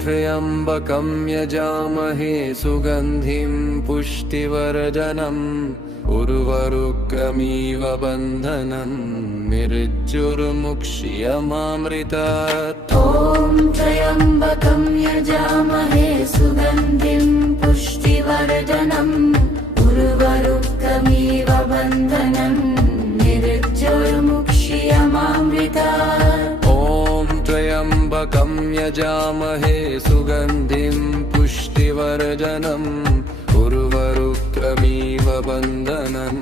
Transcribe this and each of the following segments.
त्र्यम्बकं यजामहे सुगन्धिं पुष्टिवर्धनम् उर्वरुकमिव बन्धनं मृत्युर्मुक्ष्यमामृतात्। ॐ त्र्यम्बकं यजामहे सुगन्धिं पुष्टिवर्धनम् उर्वरुकमिव बन्धनं मृत्युर्मुक्ष्यमामृतात्। ॐ त्र्यम्बकं यजामहे सुगन्धिं पुष्टिवर्धनम् उर्वरुकमिव बन्धनं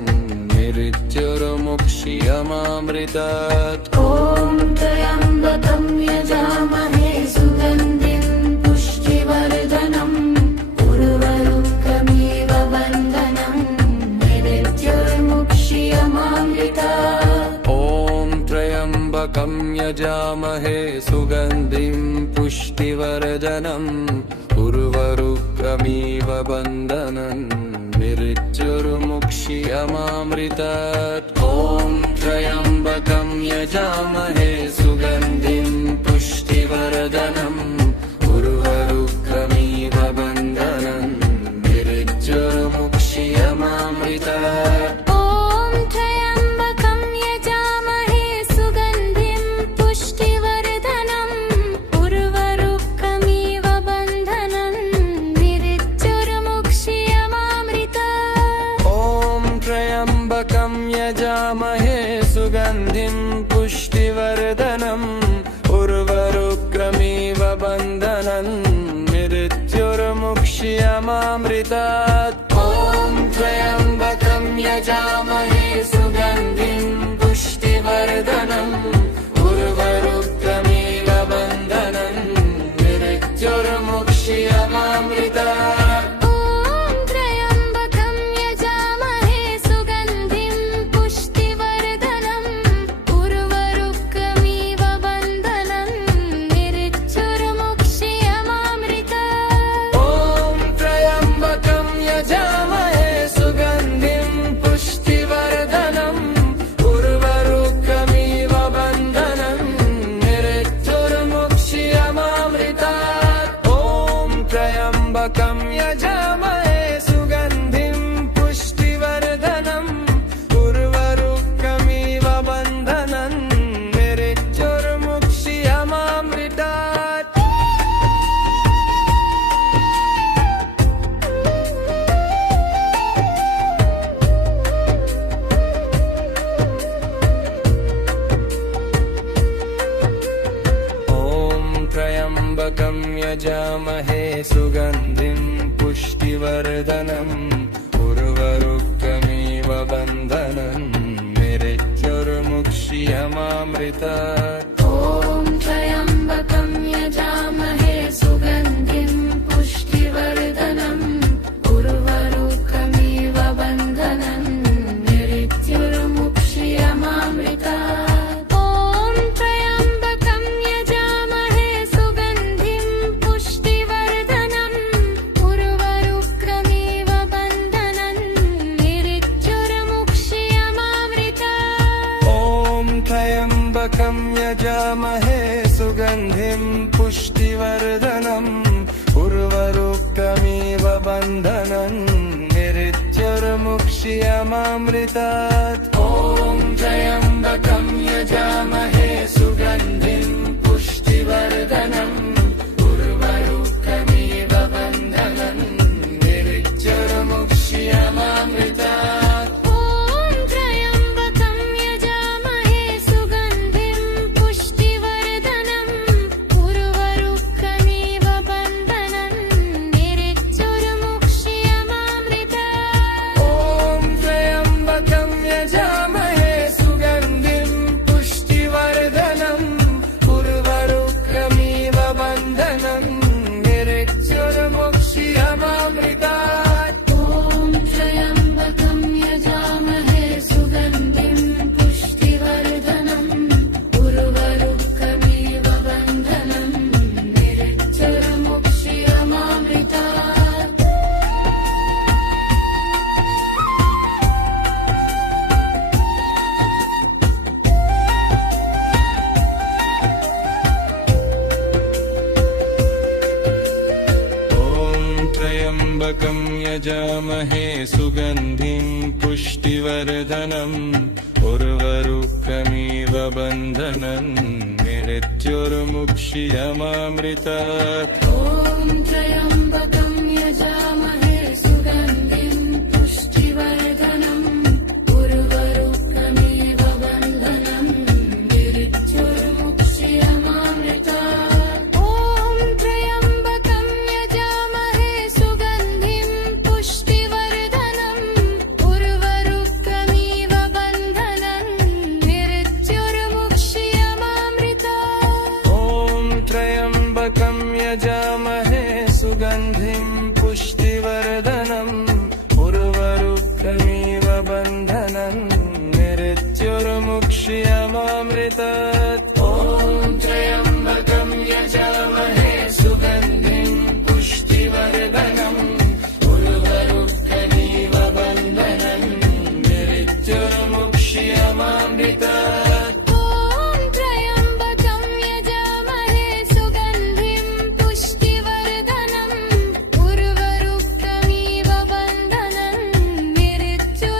मृत्युर्मुक्ष्यमामृतात्। ॐ त्र्यम्बकं यजामहे सुगन्धिं पुष्टिवर्धनम् उर्वरुकमिव बन्धनं मृत्युर्मुक्ष्यमामृतात्। ॐ त्र्यम्बकं यजामहे सुगन्धिं पुष्टिवर्धनम् उर्वरुकमिव बन्धनं मृत्युर्मुक्ष्यमामृतात्। ॐ त्र्यम्बकं यजामहे सुगन्धिं पुष्टिवर्धनम् उर्वरुकमिव बन्धनं मृत्युर्मुक्ष्यमामृतात्। त्र्यम्बकं यजामहे सुगन्धिं पुष्टिवर्धनम् उर्वरुकमिव बन्धनं मृत्युर्मुक्ष्यमामृतात्। ॐ त्र्यम्बकं यजामहे सुगन्धिं पुष्टिवर्धनम् उर्वरुकमिव बन्धनं मृत्युर्मुक्ष्यमामृतात्। त्र्यम्बकं यजामहे सुगन्धिं पुष्टिवर्धनम् उर्वरुकमिव बन्धनं मृत्युर्मुक्ष्यमामृतात्। त्र्यम्बकं यजामहे सुगन्धिं पुष्टिवर्धनम् उर्वरुकमिव बन्धनं मृत्युर्मुक्ष्यमामृतात्। ॐ त्र्यम्बकं यजामहे सुगन्धिं पुष्टिवर्धनम् उर्वरुकमिव बन्धनं मृत्युर्मुक्ष्यमामृतात्। त्र्यम्बकं यजामहे सुगन्धिं पुष्टिवर्धनम् उर्वरुकमिव बन्धनं मृत्युर्मुक्ष्यमामृतात्। ॐ त्र्यम्बकं यजामहे सुगन्धिं पुष्टिवर्धनम् उर्वरुकमिव बन्धनं मृत्युर्मुक्ष्यमामृतात्। यजामहे सुगन्धिं पुष्टिवर्धनम् उर्वरुकमिव बन्धनन् मृत्युर्मुक्षीयमामृतात् ॐ त्र्यम्बकं यजामहे सुगन्धिं पुष्टिवर्धनम् उर्वरुकमिव बन्धनम् मृत्युर्मुक्षीयमामृतात् ॐ त्र्यम्बकं यजामहे सुगन्धिं पुष्टिवर्धनम् उर्वरुकमिव बन्धनम् मृत्युर्मुक्षीयमामृतात् ॐ त्र्यम्बकं यजामहे सुगन्धिं पुष्टिवर्धनम् उर्वरुकमिव बन्धनन् मृत्युर्मुक्षीयमामृतात् ॐ त्र्यम्बकं यजामहे सुगन्धिं पुष्टिवर्धनम् उर्वरुकमिव बन्धनन् मृत्युर्मुक्षीयमामृतात्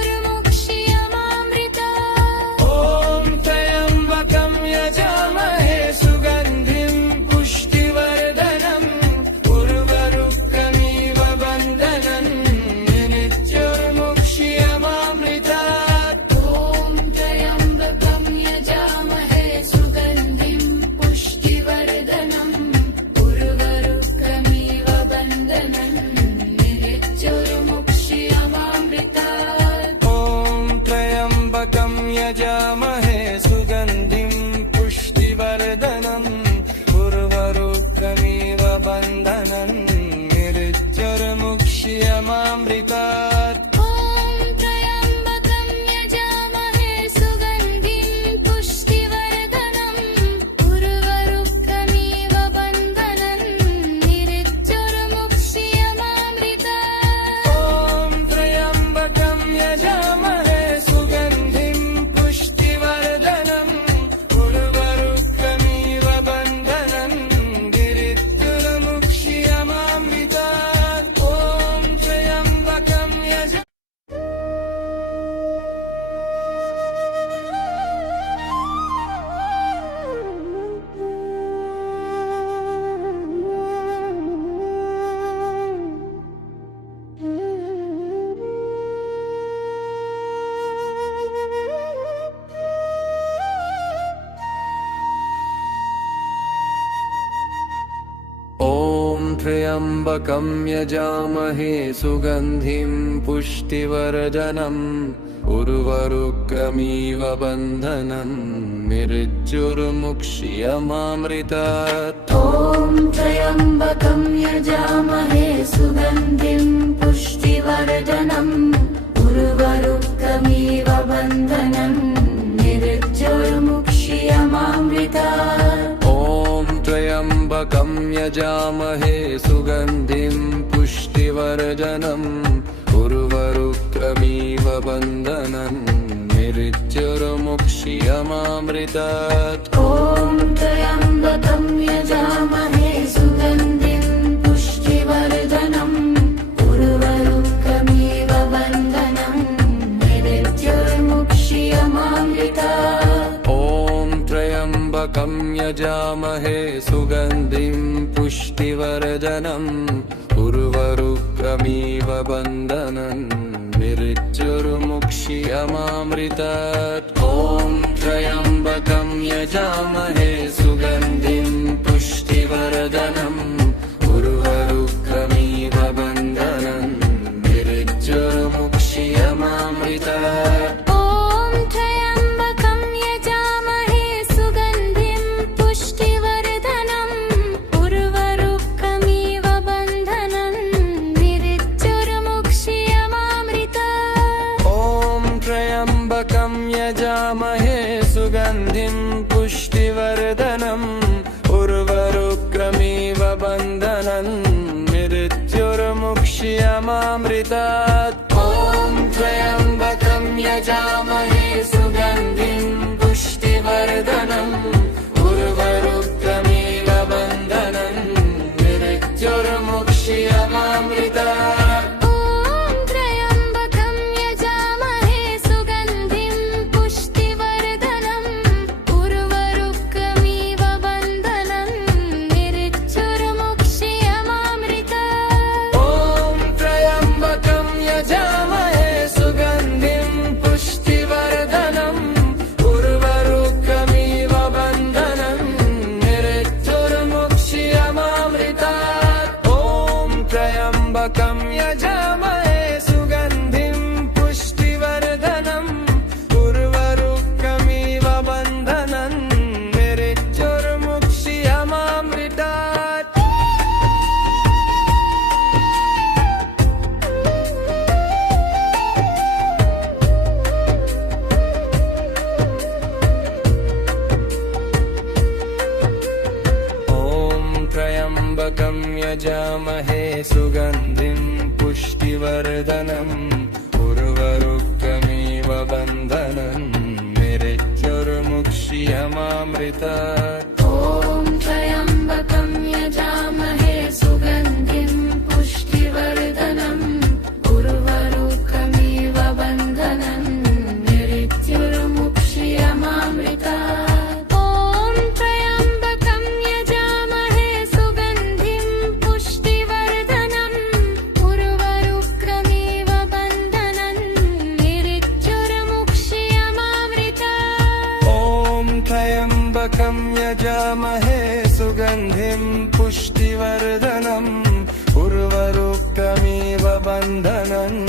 यजामहे सुगन्धिं पुष्टिवर्धनम् उर्वरुकमिव बन्धनन् मृत्युर्मुक्षीयमामृतात् ॐ त्र्यम्बकं यजामहे सुगन्धिं पुष्टिवर्धनम् उर्वरुकमिव बन्धनन् मृत्युर्मुक्षीयमामृतात् ॐ त्र्यम्बकं यजामहे सुगन्धिं पुष्टिवर्धनम् उर्वरुकमिव बन्धनन् मृत्युर्मुक्षीयमामृतात् ॐ त्र्यम्बकं त्र्यम्बकं यजामहे सुगन्धिं पुष्टिवर्धनम् उर्वरुकमिव बन्धनन् मृत्युर्मुक्षीयमामृतात् ॐ त्र्यम्बकं यजामहे सुगन्धिं पुष्टिवर्धनम् उर्वरुकमिव बन्धनन् मृत्युर्मुक्षीयमामृतात् ॐ त्र्यम्बकं यजामहे सुगन्धिं पुष्टिवर्धनम् उर्वरुकमिव बन्धनन् मृत्युर्मुक्षीयमामृतात् ॐ त्र्यम्बकं यजामहे सुगन्धिं पुष्टिवर्धनम् उर्वरुकमिव बन्धनम् मृत्युर्मुक्षीयमामृतात् ॐ त्र्यम्बकं यजामहे सुगन्धिं पुष्टिवर्धनम् उर्वरुकमिव बन्धनन् मृत्युर्मुक्षीयमामृतात् ॐ त्र्यम्बकं यजामहे सुगन्धिं पुष्टिवर्धनम् उर्वरुकमिव बन्धनन् मृत्युर्मुक्षीयमामृतात् ॐ त्र्यम्बकं यजामहे सुगन्धिं पुष्टिवर्धनम् उर्वरुकमिव बन्धनन् मृत्युर्मुक्षीयमामृतात् ॐ त्र्यम्बकं यजामहे सुगन्धिं पुष्टिवर्धनम् उर्वरुकमिव बन्धनन् मृत्युर्मुक्षीयमामृतात् ॐ त्र्यम्बकं यजामहे सुगन्धिं पुष्टिवर्धनम् उर्वरुकमिव बन्धनन् मृत्युर्मुक्षीयमामृतात् ॐ यजामहे सुगन्धिं पुष्टिवर्धनम् उर्वरुकमिव बन्धनन् निरिच्योर्मुक्ष्यमामृतात् ॐ त्र्यम्बकं यजामहे सुगन्धिं पुष्टिवर्धनम् उर्वरुकमिव बन्धनन् निरिच्योर्मुक्ष्यमामृतात् ॐ त्र्यम्बकं यजामहे सुगन्धिं पुष्टिवर्धनम् उर्वरुकमिव बन्धनन् निरिच्योर्मुक्ष्यमामृतात् ॐ त्र्यम्बकं यजामहे सुगन्धिं पुष्टिवर्धनम् उर्वरुकमिव बन्धनन्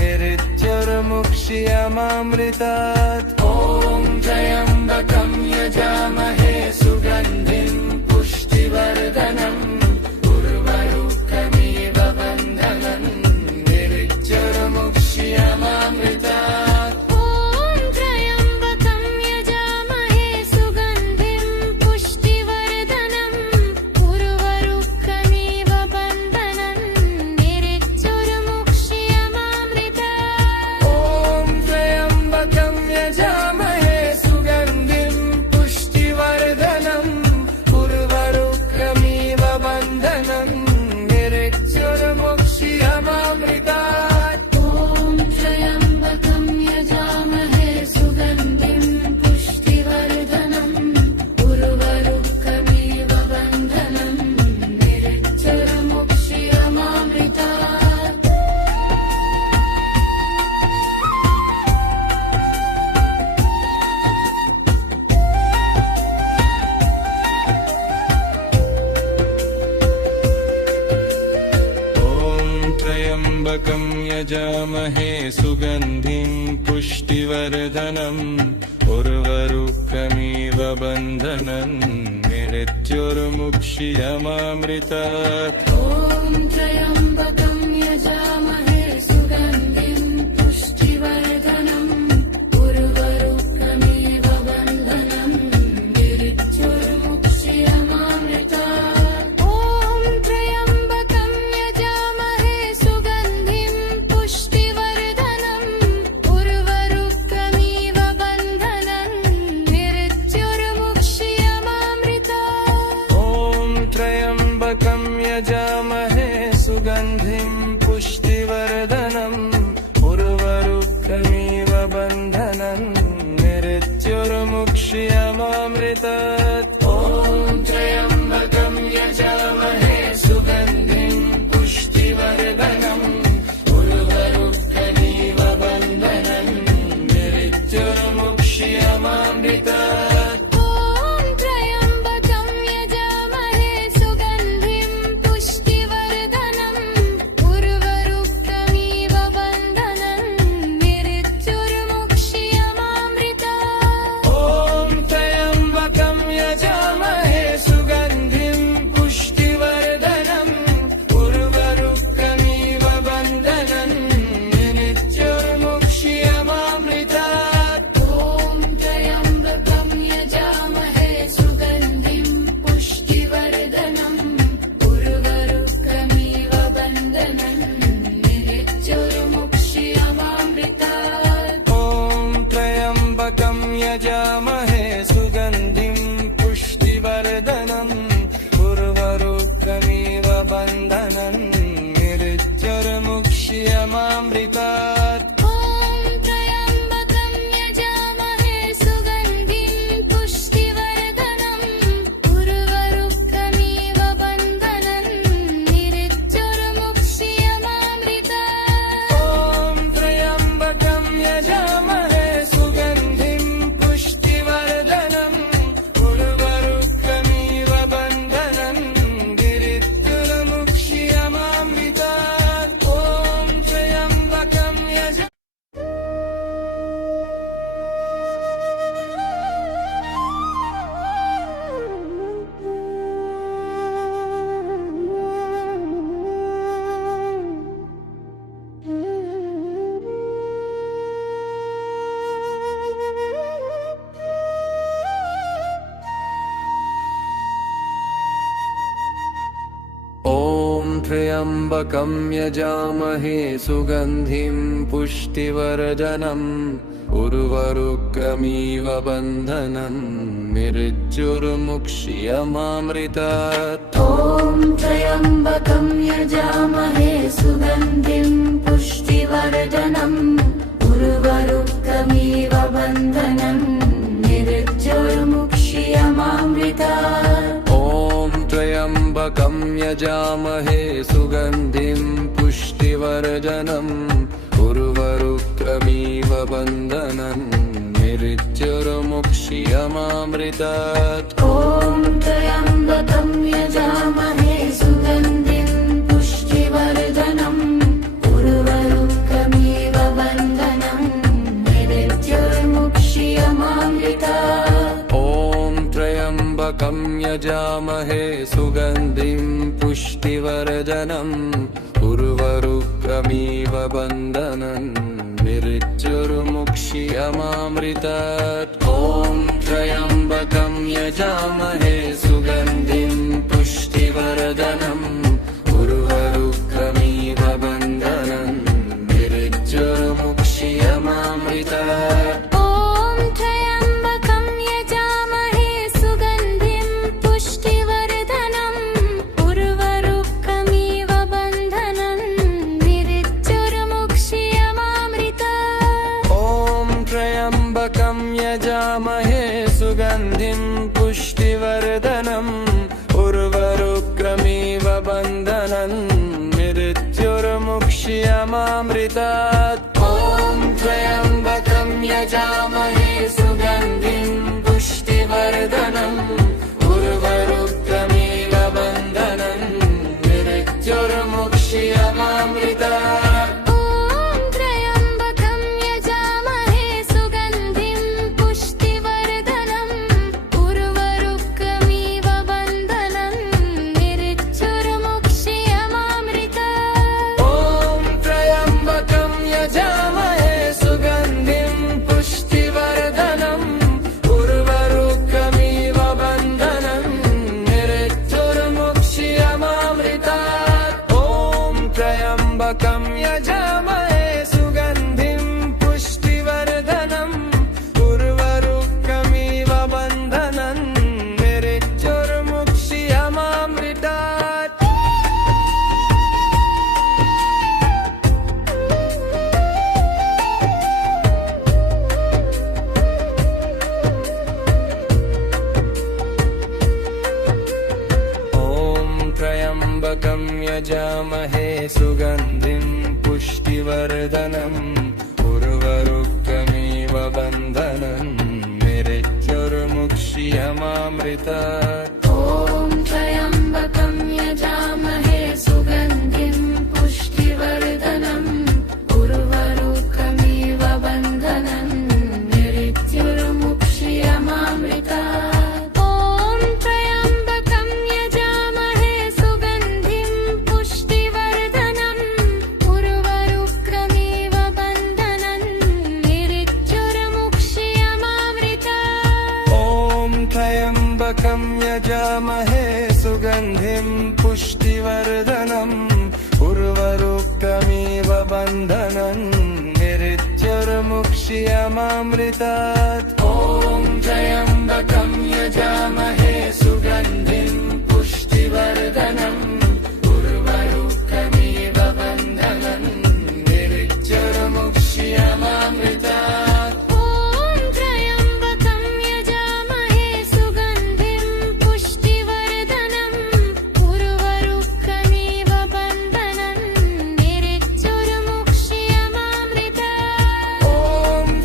निरिच्योर्मुक्ष्यमामृतात् ॐ त्र्यम्बकं यजामहे सुगन्धिं पुष्टिवर्धनम् उर्वरुकमिव बन्धनन् निरिच्योर्मुक्ष्यमामृतात् ॐ त्र्यम्बकं यजामहे सुगन्धिं पुष्टिवर्धनम् उर्वरुकमिव बन्धनन् निरिच्योर्मुक्ष्यमामृतात् ॐ त्र्यम्बकं यजामहे सुगन्धिं पुष्टिवर्धनम् उर्वरुकमिव बन्धनन् निरिच्योर्मुक्ष्यमामृतात् ॐ त्र्यम्बकं यजामहे सुगन्धिं पुष्टिवर्धनम् उर्वरुकमिव बन्धनन् निरिच्योर्मुक्ष्यमामृतात् ॐ त्र्यम्बकं यजामहे सुगन्धिं पुष्टिवर्धनम् उर्वरुकमिव बन्धनन् निरिच्योर्मुक्ष्यमामृतात् ॐ त्र्यम्बकं यजामहे सुगन्धिं पुष्टिवर्धनम् उर्वरुकमिव बन्धनन् निरिच्योर्मुक्ष्यमामृतात् ॐ त्र्यम्बकं यजामहे सुगन्धिं पुष्टिवर्धनम् उर्वरुकमिव बन्धनन् निरिच्योर्मुक्ष्यमामृतात् ॐ त्र्यम्बकं यजामहे सुगन्धिं पुष्टिवर्धनम् उर्वरुकमिव बन्धनन् निरिच्योर्मुक्ष्यमामृतात् ॐ त्र्यम्बकं यजामहे सुगन्धिं पुष्टिवर्धनम् उर्वरुकमिव बन्धनन् निरिच्योर्मुक्ष्यमामृतात् ॐ त्र्यम्बकं यजामहे सुगन्धिं पुष्टिवर्धनम् उर्वरुकमिव बन्धनन् निरिच्योर्मुक्ष्यमामृतात् ॐ त्र्यम्बकं यजामहे सुगन्धिं पुष्टिवर्धनम् उर्वरुकमिव बन्धनन् निरिच्योर्मुक्ष्यमामृतात् ॐ त्र्यम्बकं यजामहे सुगन्धिं पुष्टिवर्धनम् उर्वरुकमिव बन्धनन् निरिच्योर्मुक्ष्यमामृतात् ॐ त्र्यम्बकं यजामहे सुगन्धिं पुष्टिवर्धनम् उर्वरुकमिव बन्धनन् निरिच्योर्मुक्ष्यमामृतात् ॐ त्र्यम्बकं यजामहे सुगन्धिं पुष्टिवर्धनम् उर्वरुकमिव बन्धनन् निरिच्योर्मुक्ष्यमामृतात् ॐ त्र्यम्बकं यजामहे सुगन्धिं पुष्टिवर्धनम् त्र्यम्बकं यजामहे सुगन्धिं पुष्टिवर्धनम् उर्वरुकमिव बन्धनं मृत्युर्मुक्ष्यमामृतात् ॐ त्र्यम्बकं यजामहे सुगन्धिं पुष्टिवर्धनम् उर्वरुकमिव बन्धनं मृत्युर्मुक्ष्यमामृतात् ॐ त्र्यम्बकं यजामहे सुगन्धिं पुष्टिवर्धनम् उर्वरुकमिव बन्धनं मृत्युर्मुक्ष्यमामृतात् ॐ त्र्यम्बकं यजामहे सुगन्धिं पुष्टिवर्धनम् उर्वरुकमिव बन्धनं मृत्युर्मुक्ष्यमामृतात् ॐ त्र्यम्बकं यजामहे सुगन्धिं पुष्टिवर्धनम् उर्वरुकमिव बन्धनं मृत्युर्मुक्ष्यमामृतात् ॐ त्र्यम्बकं यजामहे सुगन्धिं पुष्टिवर्धनम् उर्वरुकमिव बन्धनं मृत्युर्मुक्ष्यमामृतात् ॐ त्र्यम्बकं यजामहे सुगन्धिं पुष्टिवर्धनम् उर्वरुकमिव बन्धनं मृत्युर्मुक्ष्यमामृतात् ॐ त्र्यम्बकं यजामहे सुगन्धिं पुष्टिवर्धनम् उर्वरुकमिव बन्धनं मृत्युर्मुक्ष्यमामृतात् ॐ त्र्यम्बकं यजामहे सुगन्धिं पुष्टिवर्धनम् उर्वरुकमिव बन्धनं मृत्युर्मुक्ष्यमामृतात् त्र्यम्बकं यजामहे सुगन्धिं पुष्टिवर्धनम् उर्वरुकमिव बन्धनं मृत्युर्मुक्ष्यमामृतात् त्र्यम्बकं यजामहे सुगन्धिं पुष्टिवर्धनम् उर्वरुकमिव बन्धनं मृत्युर्मुक्ष्यमामृतात् ॐ त्र्यम्बकं यजामहे सुगन्धिं पुष्टिवर्धनम् उर्वरुकमिव बन्धनं मृत्युर्मुक्ष्यमामृतात् ॐ त्र्यम्बकं यजामहे सुगन्धिं पुष्टिवर्धनम् उर्वरुकमिव बन्धनं मृत्युर्मुक्ष्यमामृतात् ॐ त्र्यम्बकं यजामहे सुगन्धिं पुष्टिवर्धनम् उर्वरुकमिव बन्धनं मृत्युर्मुक्ष्यमामृतात् ॐ त्र्यम्बकं यजामहे सुगन्धिं पुष्टिवर्धनम् उर्वरुकमिव बन्धनं मृत्युर्मुक्ष्यमामृतात् ॐ त्र्यम्बकं यजामहे सुगन्धिं पुष्टिवर्धनम् उर्वरुकमिव बन्धनं मृत्युर्मुक्ष्यमामृतात् ॐ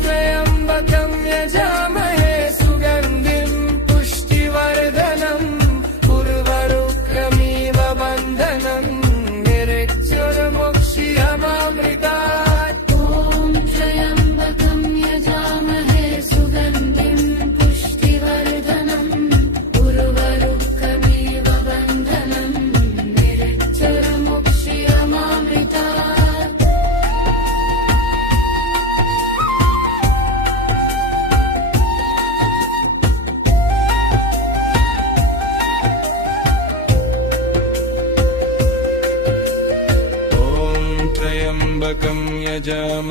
त्र्यम्बकं यजामहे सुगन्धिं पुष्टिवर्धनम् उर्वरुकमिव बन्धनं मृत्युर्मुक्ष्यमामृतात्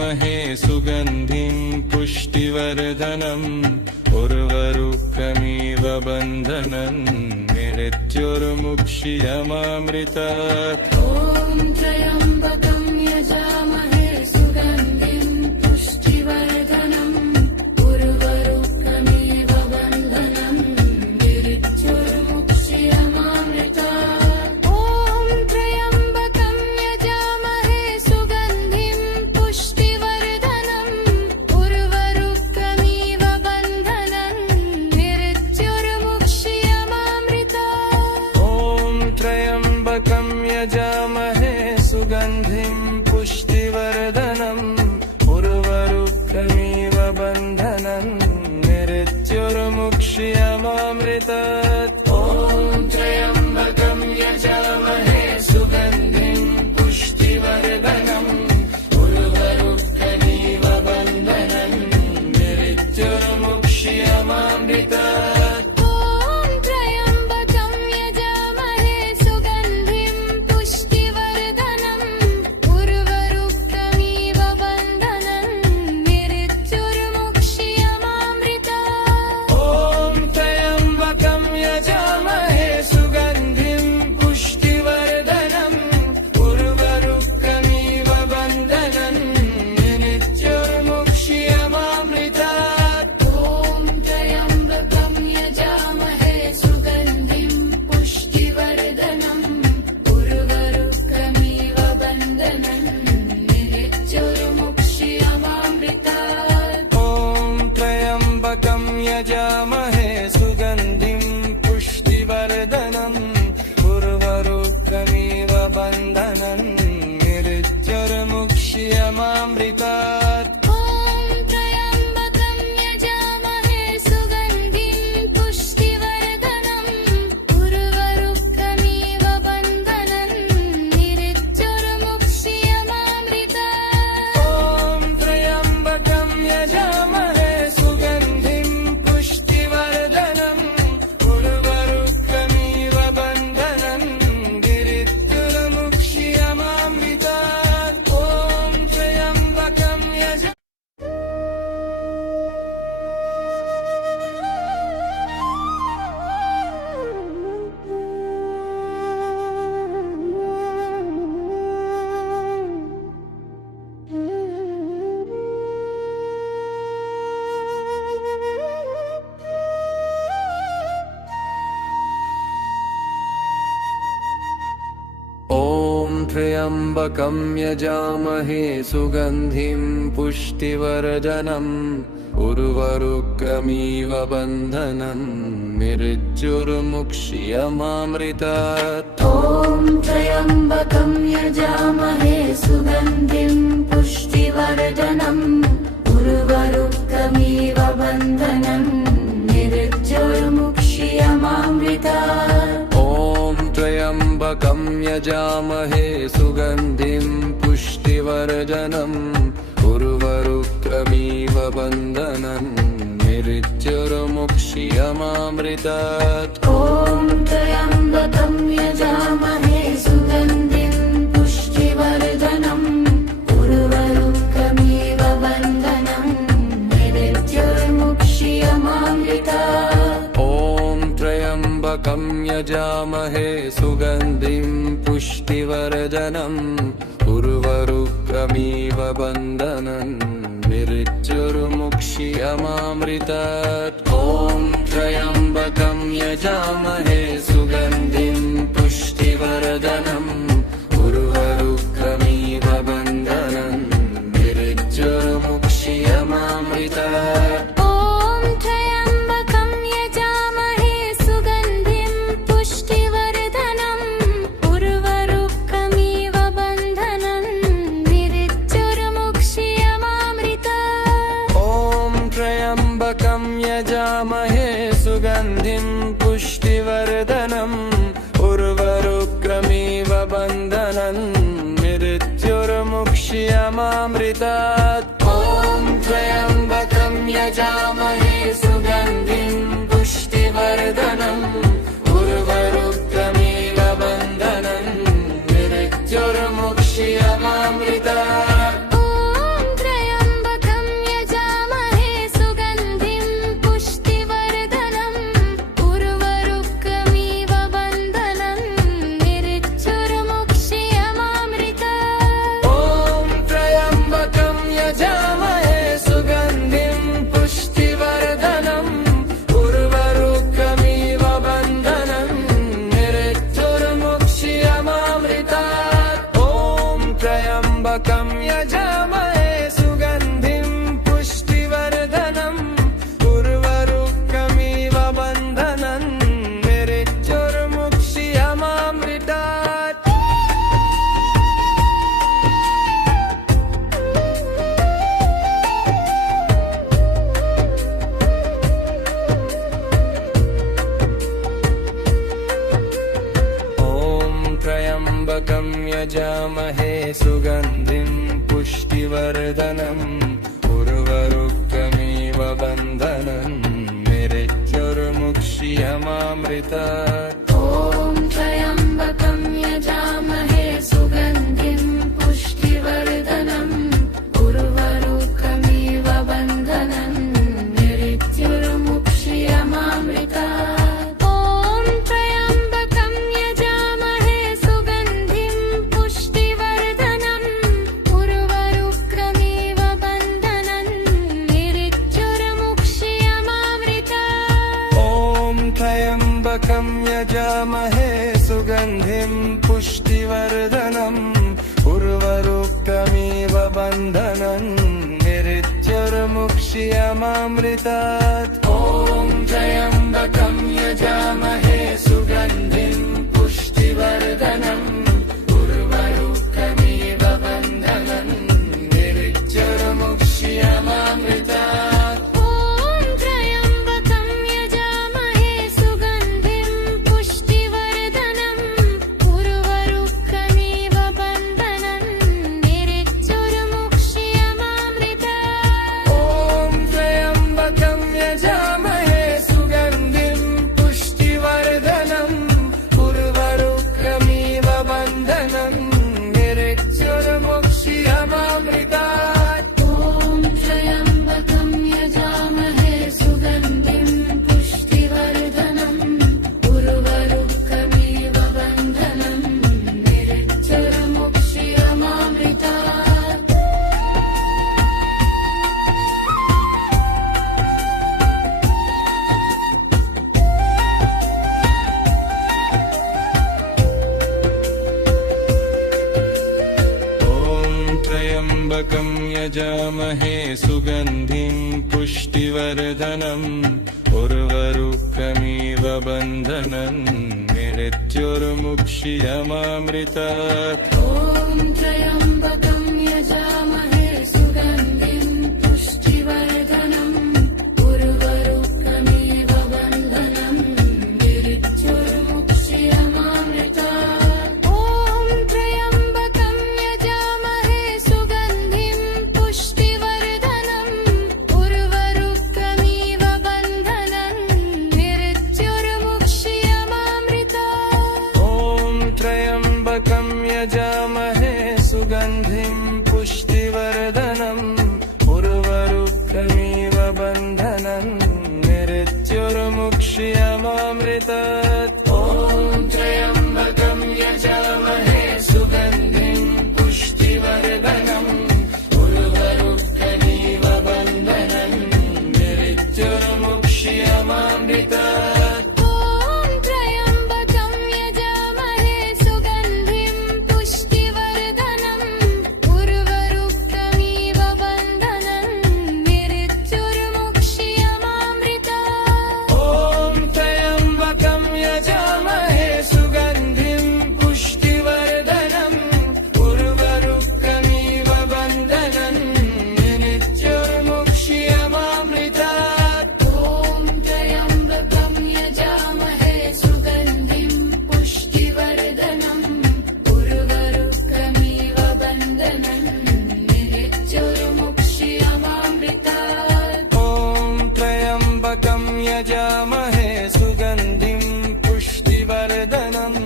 यजामहे सुगन्धिं पुष्टिवर्धनम् उर्वरुकमिव बन्धनन् मृत्युर्मुक्षीयमामृतात् ॐ त्र्यम्बकं यजामहे सुगन्धिं पुष्टिवर्धनम् उर्वरुकमिव बन्धनम् मृत्युर्मुक्षीयमामृतात् ॐ त्र्यम्बकं यजामहे सुगन्धिं पुष्टिवर्धनम् उर्वरुकमिव बन्धनम् मृत्युर्मुक्षीयमामृतात् ॐ त्र्यम्बकं यजामहे सुगन्धिं पुष्टिवर्धनम् उर्वरुकमिव बन्धनन् मृत्युर्मुक्षीयमामृतात् ॐ त्र्यम्बकं यजामहे सुगन्धिं पुष्टिवर्धनम् उर्वरुकमिव बन्धनन् मृत्युर्मुक्षीयमामृतात् यजामहे सुगन्धिं पुष्टिवर्धनम् उर्वरुकमिव बन्धनन् मृत्युर्मुक्षीयमामृतात् ॐ त्र्यम्बकं यजामहे सुगन्धिं पुष्टिवर्धनम् उर्वरुकमिव बन्धनन् मृत्युर्मुक्षीयमामृतात् ॐ त्र्यम्बकं यजामहे सुगन्धिं पुष्टिवर्धनम् उर्वरुकमिव बन्धनन् मृत्युर्मुक्षीयमामृतात् ॐ त्र्यम्बकं त्र्यम्बकं यजामहे सुगन्धिं पुष्टिवर्धनम् उर्वरुकमिव बन्धनन् मृत्युर्मुक्षीयमामृतात् ॐ त्र्यम्बकं यजामहे सुगन्धिं पुष्टिवर्धनम् उर्वरुकमिव बन्धनन् मृत्युर्मुक्षीयमामृतात् ॐ त्र्यम्बकं यजामहे सुगन्धिं पुष्टिवर्धनम् उर्वरुकमिव बन्धनन् मृत्युर्मुक्षीयमामृतात् ॐ त्र्यम्बकं यजामहे सुगन्धिं पुष्टिवर्धनम् उर्वरुकमिव बन्धनम् मृत्युर्मुक्षीयमामृतात् ॐ त्र्यम्बकं यजामहे सुगन्धिं पुष्टिवर्धनम् उर्वरुकमिव बन्धनन् मृत्युर्मुक्षीयमामृतात् ॐ त्र्यम्बकं यजामहे सुगन्धिं पुष्टिवर्धनम् उर्वरुकमिव बन्धनन् मृत्युर्मुक्षीयमामृतात् ॐ त्र्यम्बकं यजामहे सुगन्धिं पुष्टिवर्धनम् उर्वरुकमिव बन्धनन् मृत्युर्मुक्षीयमामृतात् ॐ त्र्यम्बकं यजामहे सुगन्धिं पुष्टिवर्धनम् उर्वरुकमिव बन्धनन् मृत्युर्मुक्षीयमामृतात् ॐ त्र्यम्बकं यजामहे सुगन्धिं पुष्टिवर्धनम् उर्वरुकमिव बन्धनन् मृत्युर्मुक्षीयमामृतात् ॐ यजामहे सुगन्धिं पुष्टिवर्धनम् उर्वरुकमिव बन्धनन् निरिच्योर्मुक्ष्यमामृतात् ॐ त्र्यम्बकं यजामहे सुगन्धिं पुष्टिवर्धनम् उर्वरुकमिव बन्धनन् निरिच्योर्मुक्ष्यमामृतात् ॐ त्र्यम्बकं यजामहे सुगन्धिं पुष्टिवर्धनम् उर्वरुकमिव बन्धनन् निरिच्योर्मुक्ष्यमामृतात् ॐ त्र्यम्बकं यजामहे सुगन्धिं पुष्टिवर्धनम् उर्वरुकमिव बन्धनन् निरिच्योर्मुक्ष्यमामृतात् ॐ त्र्यम्बकं यजामहे सुगन्धिं पुष्टिवर्धनम् उर्वरुकमिव बन्धनन् निरिच्योर्मुक्ष्यमामृतात् ॐ त्र्यम्बकं यजामहे सुगन्धिं पुष्टिवर्धनम् उर्वरुकमिव बन्धनन् निरिच्योर्मुक्ष्यमामृतात् ॐ त्र्यम्बकं यजामहे सुगन्धिं पुष्टिवर्धनम् उर्वरुकमिव बन्धनन् निरिच्योर्मुक्ष्यमामृतात् ॐ त्र्यम्बकं यजामहे सुगन्धिं पुष्टिवर्धनम् उर्वरुकमिव बन्धनन् निरिच्योर्मुक्ष्यमामृतात् ॐ त्र्यम्बकं यजामहे सुगन्धिं पुष्टिवर्धनम् उर्वरुकमिव बन्धनन् निरिच्योर्मुक्ष्यमामृतात् ॐ त्र्यम्बकं यजामहे सुगन्धिं पुष्टिवर्धनम् उर्वरुकमिव बन्धनन् निरिच्योर्मुक्ष्यमामृतात् ॐ त्र्यम्बकं यजामहे सुगन्धिं पुष्टिवर्धनम् उर्वरुकमिव बन्धनन् निरिच्योर्मुक्ष्यमामृतात् ॐ त्र्यम्बकं यजामहे सुगन्धिं पुष्टिवर्धनम् उर्वरुकमिव बन्धनन् निरिच्योर्मुक्ष्यमामृतात् ॐ त्र्यम्बकं यजामहे सुगन्धिं पुष्टिवर्धनम् उर्वरुकमिव बन्धनन् निरिच्योर्मुक्ष्यमामृतात् ॐ त्र्यम्बकं यजामहे सुगन्धिं पुष्टिवर्धनम् उर्वरुकमिव बन्धनन् निरिच्योर्मुक्ष्यमामृतात् ॐ त्र्यम्बकं यजामहे सुगन्धिं पुष्टिवर्धनम् उर्वरुकमिव बन्धनन् निरिच्योर्मुक्ष्यमामृतात् ॐ त्र्यम्बकं यजामहे सुगन्धिं पुष्टिवर्धनम् उर्वरुकमिव बन्धनन् निरिच्योर्मुक्ष्यमामृतात् ॐ त्र्यम्बकं यजामहे सुगन्धिं पुष्टिवर्धनम्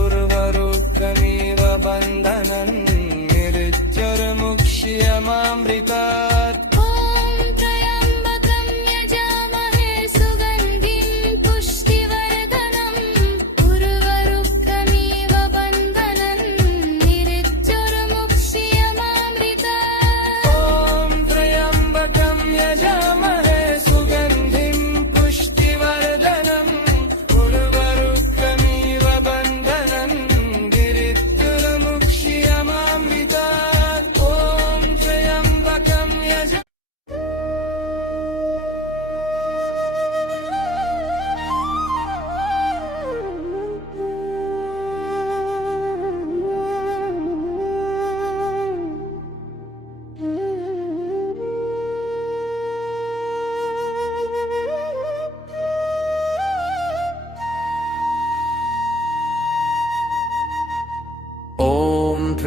उर्वरुकमिव बन्धनन् निरिच्योर्मुक्ष्यमामृतात् ॐ त्र्यम्बकं यजामहे सुगन्धिं पुष्टिवर्धनम् उर्वरुकमिव बन्धनन् निरिच्योर्मुक्ष्यमामृतात् ॐ त्र्यम्बकं यजामहे सुगन्धिं पुष्टिवर्धनम्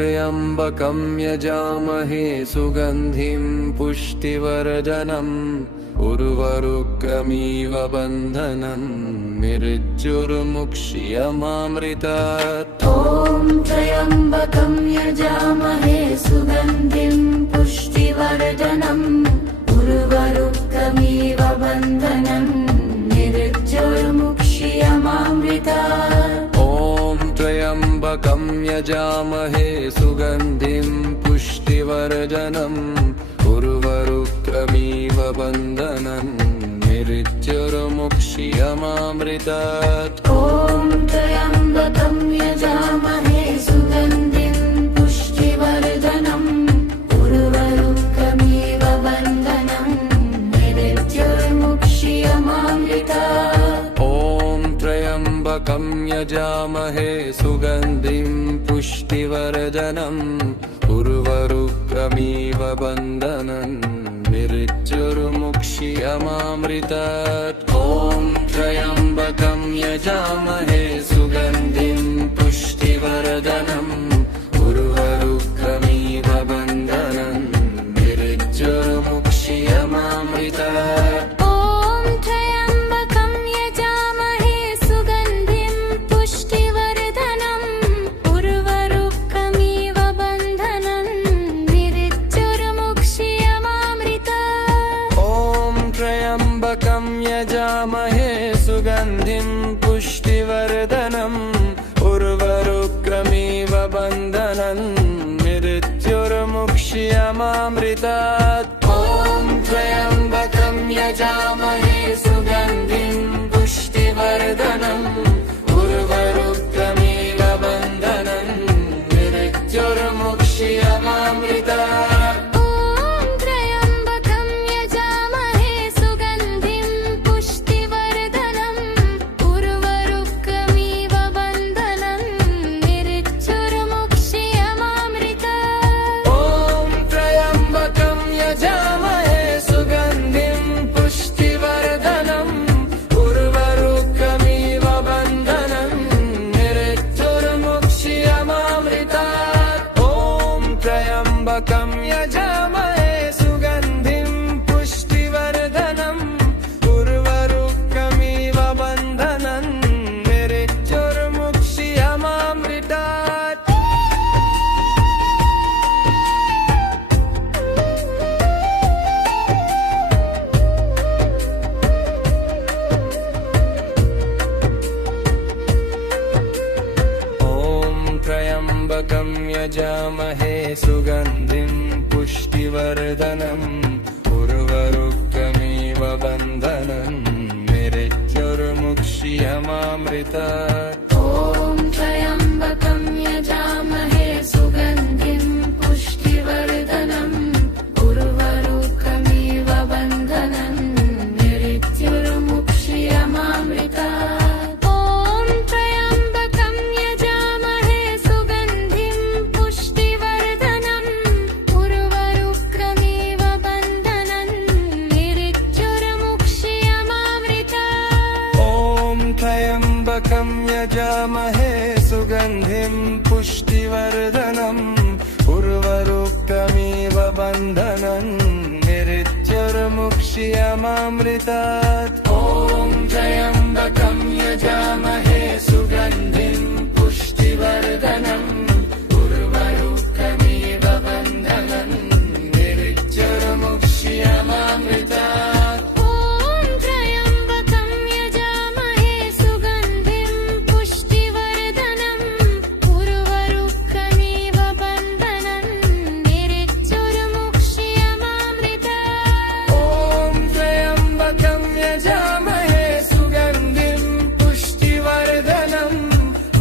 त्र्यम्बकं यजामहे सुगन्धिं पुष्टिवर्धनम् उर्वरुकमिव बन्धनं मृत्युर्मुक्ष्यमामृतात् ॐ त्र्यम्बकं यजामहे सुगन्धिं पुष्टिवर्धनम् उर्वरुकमिव बन्धनं मृत्युर्मुक्ष्यमामृतात् ॐ त्र्यम्बकं यजामहे सुगन्धिं पुष्टिवर्धनम् उर्वरुकमिव बन्धनं मृत्युर्मुक्ष्यमामृतात् ॐ त्र्यम्बकं यजामहे सुगन्धिं पुष्टिवर्धनम् उर्वरुकमिव बन्धनं मृत्युर्मुक्ष्यमामृतात् ॐ त्र्यम्बकं यजामहे सुगन्धिं पुष्टिवर्धनम् उर्वरुकमिव बन्धनं मृत्युर्मुक्ष्यमामृतात् ॐ त्र्यम्बकं यजामहे सुगन्धिं पुष्टिवर्धनम् उर्वरुकमिव बन्धनं मृत्युर्मुक्ष्यमामृतात् ॐ त्र्यम्बकं यजामहे सुगन्धिं पुष्टिवर्धनम् उर्वरुकमिव बन्धनं मृत्युर्मुक्ष्यमामृतात् ॐ त्र्यम्बकं यजामहे सुगन्धिं पुष्टिवर्धनम् उर्वरुकमिव बन्धनं मृत्युर्मुक्ष्यमामृतात् ॐ त्र्यम्बकं यजामहे सुगन्धिं पुष्टिवर्धनम् उर्वरुकमिव बन्धनं मृत्युर्मुक्ष्यमामृतात् त्र्यम्बकं यजामहे सुगन्धिं पुष्टिवर्धनम् उर्वरुकमिव बन्धनं मृत्युर्मुक्ष्यमामृतात् त्र्यम्बकं यजामहे सुगन्धिं पुष्टिवर्धनम् उर्वरुकमिव बन्धनं मृत्युर्मुक्ष्यमामृतात् ॐ त्र्यम्बकं यजामहे सुगन्धिं पुष्टिवर्धनम् उर्वरुकमिव बन्धनं मृत्युर्मुक्ष्यमामृतात् ॐ त्र्यम्बकं यजामहे सुगन्धिं पुष्टिवर्धनम् उर्वरुकमिव बन्धनं मृत्युर्मुक्ष्यमामृतात् ॐ त्र्यम्बकं यजामहे सुगन्धिं पुष्टिवर्धनम् उर्वरुकमिव बन्धनं मृत्युर्मुक्ष्यमामृतात् ॐ त्र्यम्बकं यजामहे सुगन्धिं पुष्टिवर्धनम् उर्वरुकमिव बन्धनं मृत्युर्मुक्ष्यमामृतात् ॐ त्र्यम्बकं यजामहे सुगन्धिं पुष्टिवर्धनम् उर्वरुकमिव बन्धनं मृत्युर्मुक्ष्यमामृतात् ॐ त्र्यम्बकं यजामहे सुगन्धिं पुष्टिवर्धनम्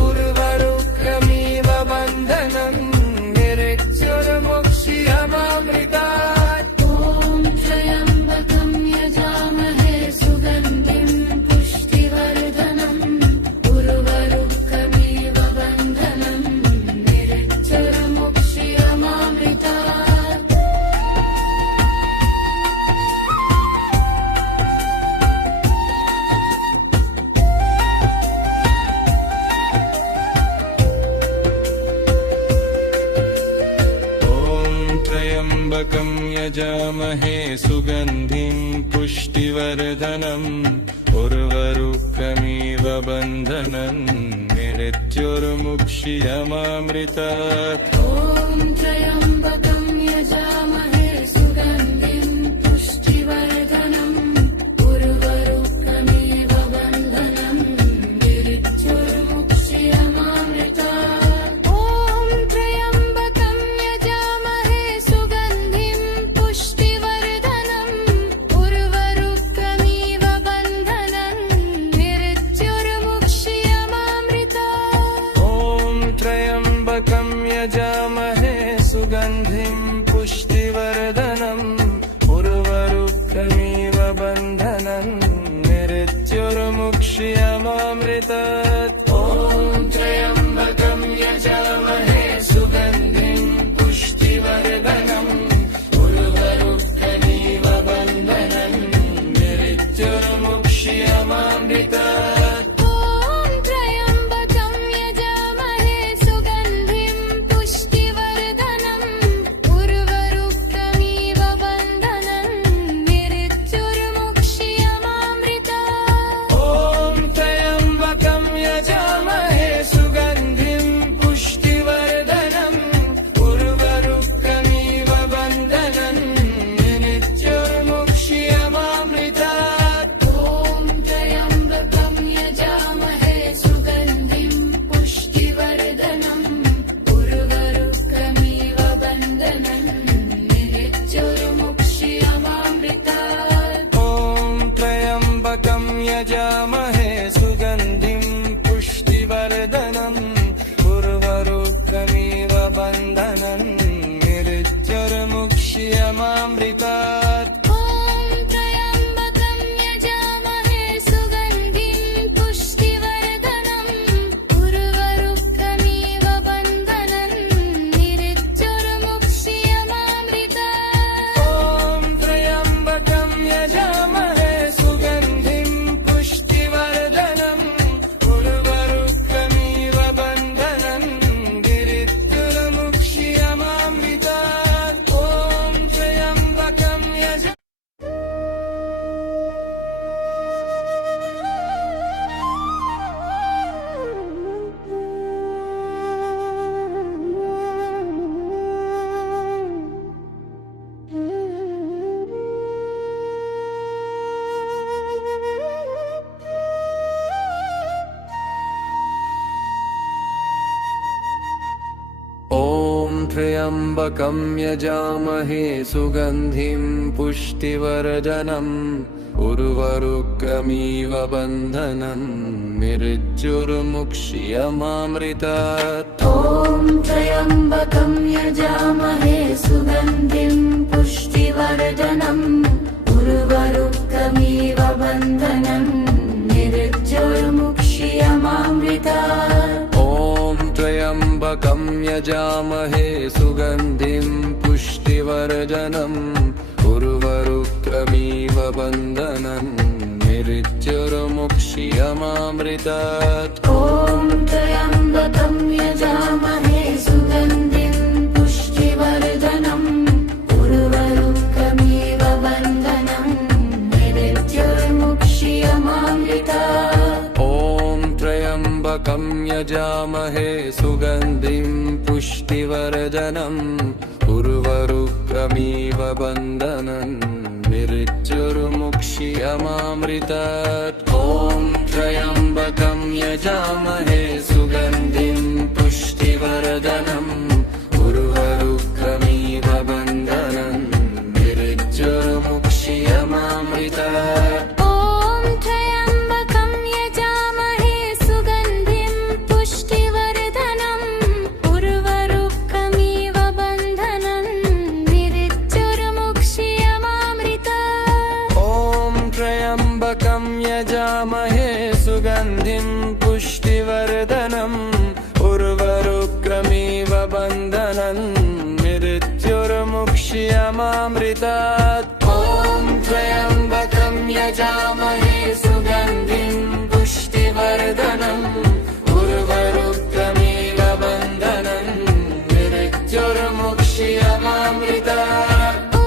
उर्वरुकमिव बन्धनं मृत्युर्मुक्ष्यमामृतात् यजामहे सुगन्धिं पुष्टिवर्धनम् उर्वरुकमिव बन्धनन् मृत्युर्मुक्षीयमामृतात् ॐ त्र्यम्बकं यजामहे सुगन्धिं पुष्टिवर्धनम् उर्वरुकमिव बन्धनम् मृत्युर्मुक्षीयमामृतात् ॐ त्र्यम्बकं यजामहे सुगन्धिं पुष्टिवर्धनम् उर्वरुकमिव बन्धनम् मृत्युर्मुक्षीयमामृतात् ॐ त्र्यम्बकं यजामहे सुगन्धिं पुष्टिवर्धनम् उर्वरुकमिव बन्धनन् मृत्युर्मुक्षीयमामृतात् ॐ त्र्यम्बकं यजामहे सुगन्धिं पुष्टिवर्धनम् उर्वरुकमिव बन्धनन् मृत्युर्मुक्षीयमामृतात् यजामहे सुगन्धिं पुष्टिवर्धनम् उर्वरुकमिव बन्धनन् मृत्युर्मुक्षीयमामृतात् ॐ त्र्यम्बकं यजामहे सुगन्धिं पुष्टिवर्धनम् उर्वरुकमिव बन्धनन् मृत्युर्मुक्षीयमामृतात् ॐ त्र्यम्बकं यजामहे सुगन्धिं पुष्टिवर्धनम् उर्वरुकमिव बन्धनन् मृत्युर्मुक्षीयमामृतात् ॐ त्र्यम्बकं त्र्यम्बकं यजामहे सुगन्धिं पुष्टिवर्धनम् उर्वरुकमिव बन्धनन् मृत्युर्मुक्षीयमामृतात् ॐ त्र्यम्बकं यजामहे सुगन्धिं पुष्टिवर्धनम् उर्वरुकमिव बन्धनन् मृत्युर्मुक्षीयमामृतात् ॐ त्र्यम्बकं यजामहे सुगन्धिं पुष्टिवर्धनम् उर्वरुकमिव बन्धनन् मृत्युर्मुक्षीयमामृतात् ॐ त्र्यम्बकं यजामहे सुगन्धिं पुष्टिवर्धनम् उर्वरुकमिव बन्धनम् मृत्युर्मुक्षीयमामृतात् ॐ त्र्यम्बकं यजामहे सुगन्धिं पुष्टिवर्धनम् उर्वरुकमिव बन्धनन् मृत्युर्मुक्षीयमामृतात् ॐ त्र्यम्बकं यजामहे सुगन्धिं पुष्टिवर्धनम् उर्वरुकमिव बन्धनन् मृत्युर्मुक्षीयमामृतात् ॐ त्र्यम्बकं यजामहे सुगन्धिं पुष्टिवर्धनम् उर्वरुकमिव बन्धनन् मृत्युर्मुक्षीयमामृतात् ॐ त्र्यम्बकं यजामहे सुगन्धिं पुष्टिवर्धनम् उर्वरुकमिव बन्धनन् मृत्युर्मुक्षीयमामृतात् ॐ त्र्यम्बकं यजामहे सुगन्धिं पुष्टिवर्धनम् उर्वरुकमिव बन्धनन् मृत्युर्मुक्षीयमामृतात् ॐ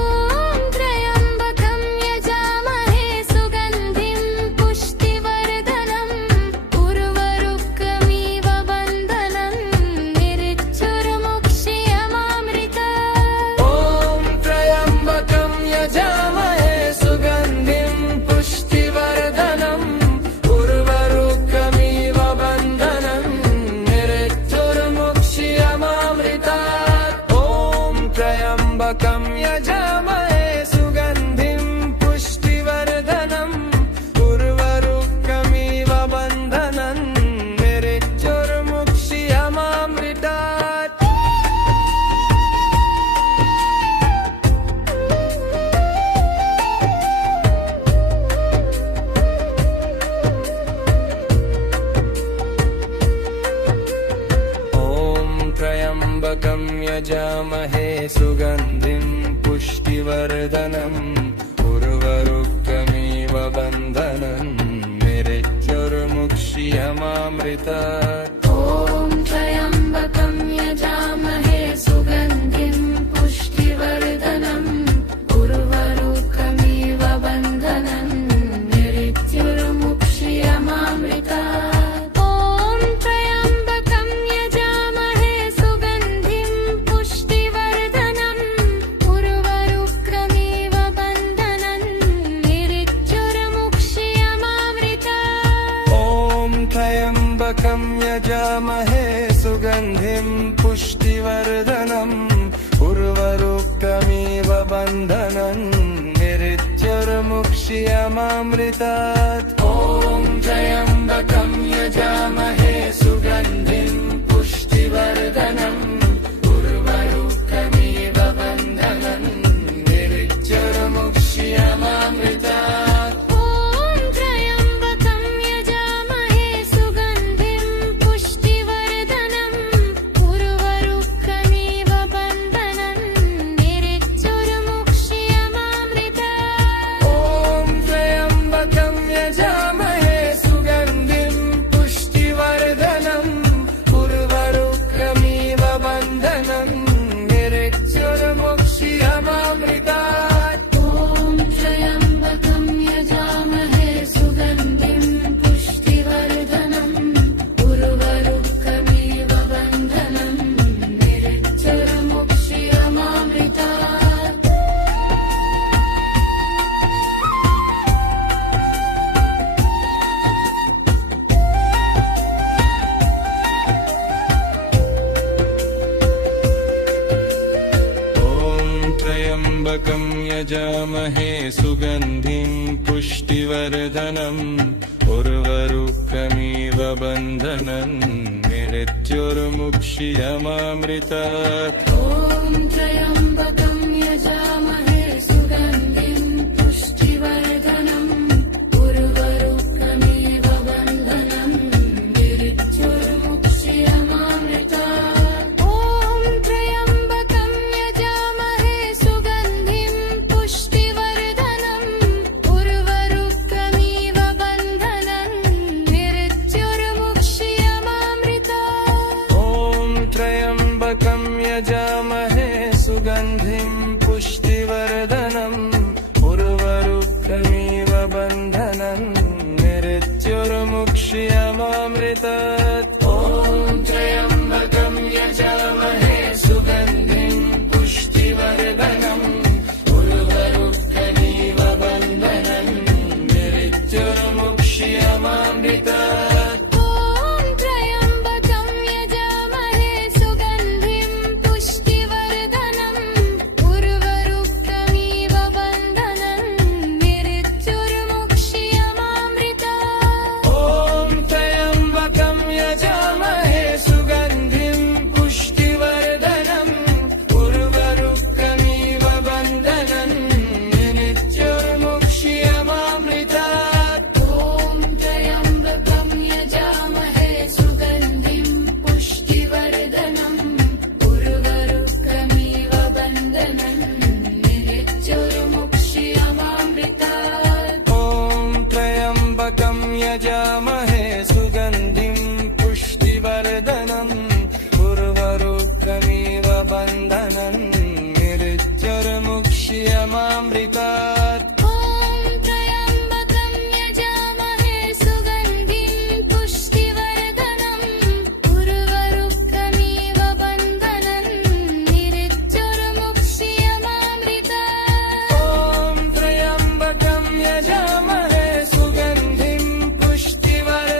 यजामहे सुगन्धिं पुष्टिवर्धनम् उर्वरुकमिव बन्धनन् निरिच्योर्मुक्ष्यमामृतात् ॐ त्र्यम्बकं यजामहे सुगन्धिं पुष्टिवर्धनम् उर्वरुकमिव बन्धनन् निरिच्योर्मुक्ष्यमामृतात् ॐ त्र्यम्बकं यजामहे सुगन्धिं पुष्टिवर्धनम् उर्वरुकमिव बन्धनन् निरिच्योर्मुक्ष्यमामृतात् ॐ त्र्यम्बकं यजामहे सुगन्धिं पुष्टिवर्धनम् उर्वरुकमिव बन्धनन् निरिच्योर्मुक्ष्यमामृतात् ॐ त्र्यम्बकं यजामहे सुगन्धिं पुष्टिवर्धनम् उर्वरुकमिव बन्धनन् निरिच्योर्मुक्ष्यमामृतात् ॐ त्र्यम्बकं यजामहे सुगन्धिं पुष्टिवर्धनम् उर्वरुकमिव बन्धनन् निरिच्योर्मुक्ष्यमामृतात् ॐ त्र्यम्बकं यजामहे सुगन्धिं पुष्टिवर्धनम् उर्वरुकमिव बन्धनन् निरिच्योर्मुक्ष्यमामृतात् ॐ त्र्यम्बकं यजामहे सुगन्धिं पुष्टिवर्धनम् उर्वरुकमिव बन्धनन् निरिच्योर्मुक्ष्यमामृतात् ॐ त्र्यम्बकं यजामहे सुगन्धिं पुष्टिवर्धनम् उर्वरुकमिव बन्धनन् निरिच्योर्मुक्ष्यमामृतात् ॐ त्र्यम्बकं यजामहे सुगन्धिं पुष्टिवर्धनम् उर्वरुकमिव बन्धनन् निरिच्योर्मुक्ष्यमामृतात् ॐ त्र्यम्बकं यजामहे सुगन्धिं पुष्टिवर्धनम् उर्वरुकमिव बन्धनन् निरिच्योर्मुक्ष्यमामृतात् ॐ त्र्यम्बकं यजामहे सुगन्धिं पुष्टिवर्धनम् उर्वरुकमिव बन्धनन् निरिच्योर्मुक्ष्यमामृतात् ॐ त्र्यम्बकं यजामहे सुगन्धिं पुष्टिवर्धनम् उर्वरुकमिव बन्धनन् निरिच्योर्मुक्ष्यमामृतात् ॐ त्र्यम्बकं यजामहे सुगन्धिं पुष्टिवर्धनम् उर्वरुकमिव बन्धनन् निरिच्योर्मुक्ष्यमामृतात् ॐ त्र्यम्बकं यजामहे सुगन्धिं पुष्टिवर्धनम् उर्वरुकमिव बन्धनन् निरिच्योर्मुक्ष्यमामृतात् ॐ त्र्यम्बकं यजामहे सुगन्धिं पुष्टिवर्धनम् उर्वरुकमिव बन्धनन् निरिच्योर्मुक्ष्यमामृतात् ॐ त्र्यम्बकं यजामहे सुगन्धिं पुष्टिवर्धनम् उर्वरुकमिव बन्धनन् निरिच्योर्मुक्ष्यमामृतात् ॐ त्र्यम्बकं यजामहे सुगन्धिं पुष्टिवर्धनम् उर्वरुकमिव बन्धनन् निरिच्योर्मुक्ष्यमामृतात् ॐ त्र्यम्बकं यजामहे सुगन्धिं पुष्टिवर्धनम्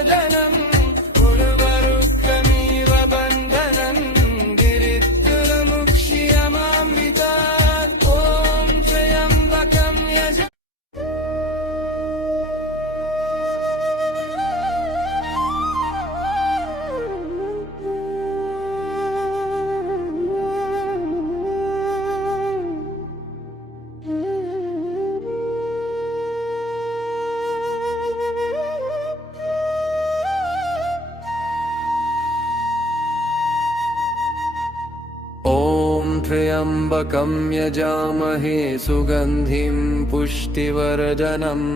त्र्यम्बकं यजामहे सुगन्धिं पुष्टिवर्धनम्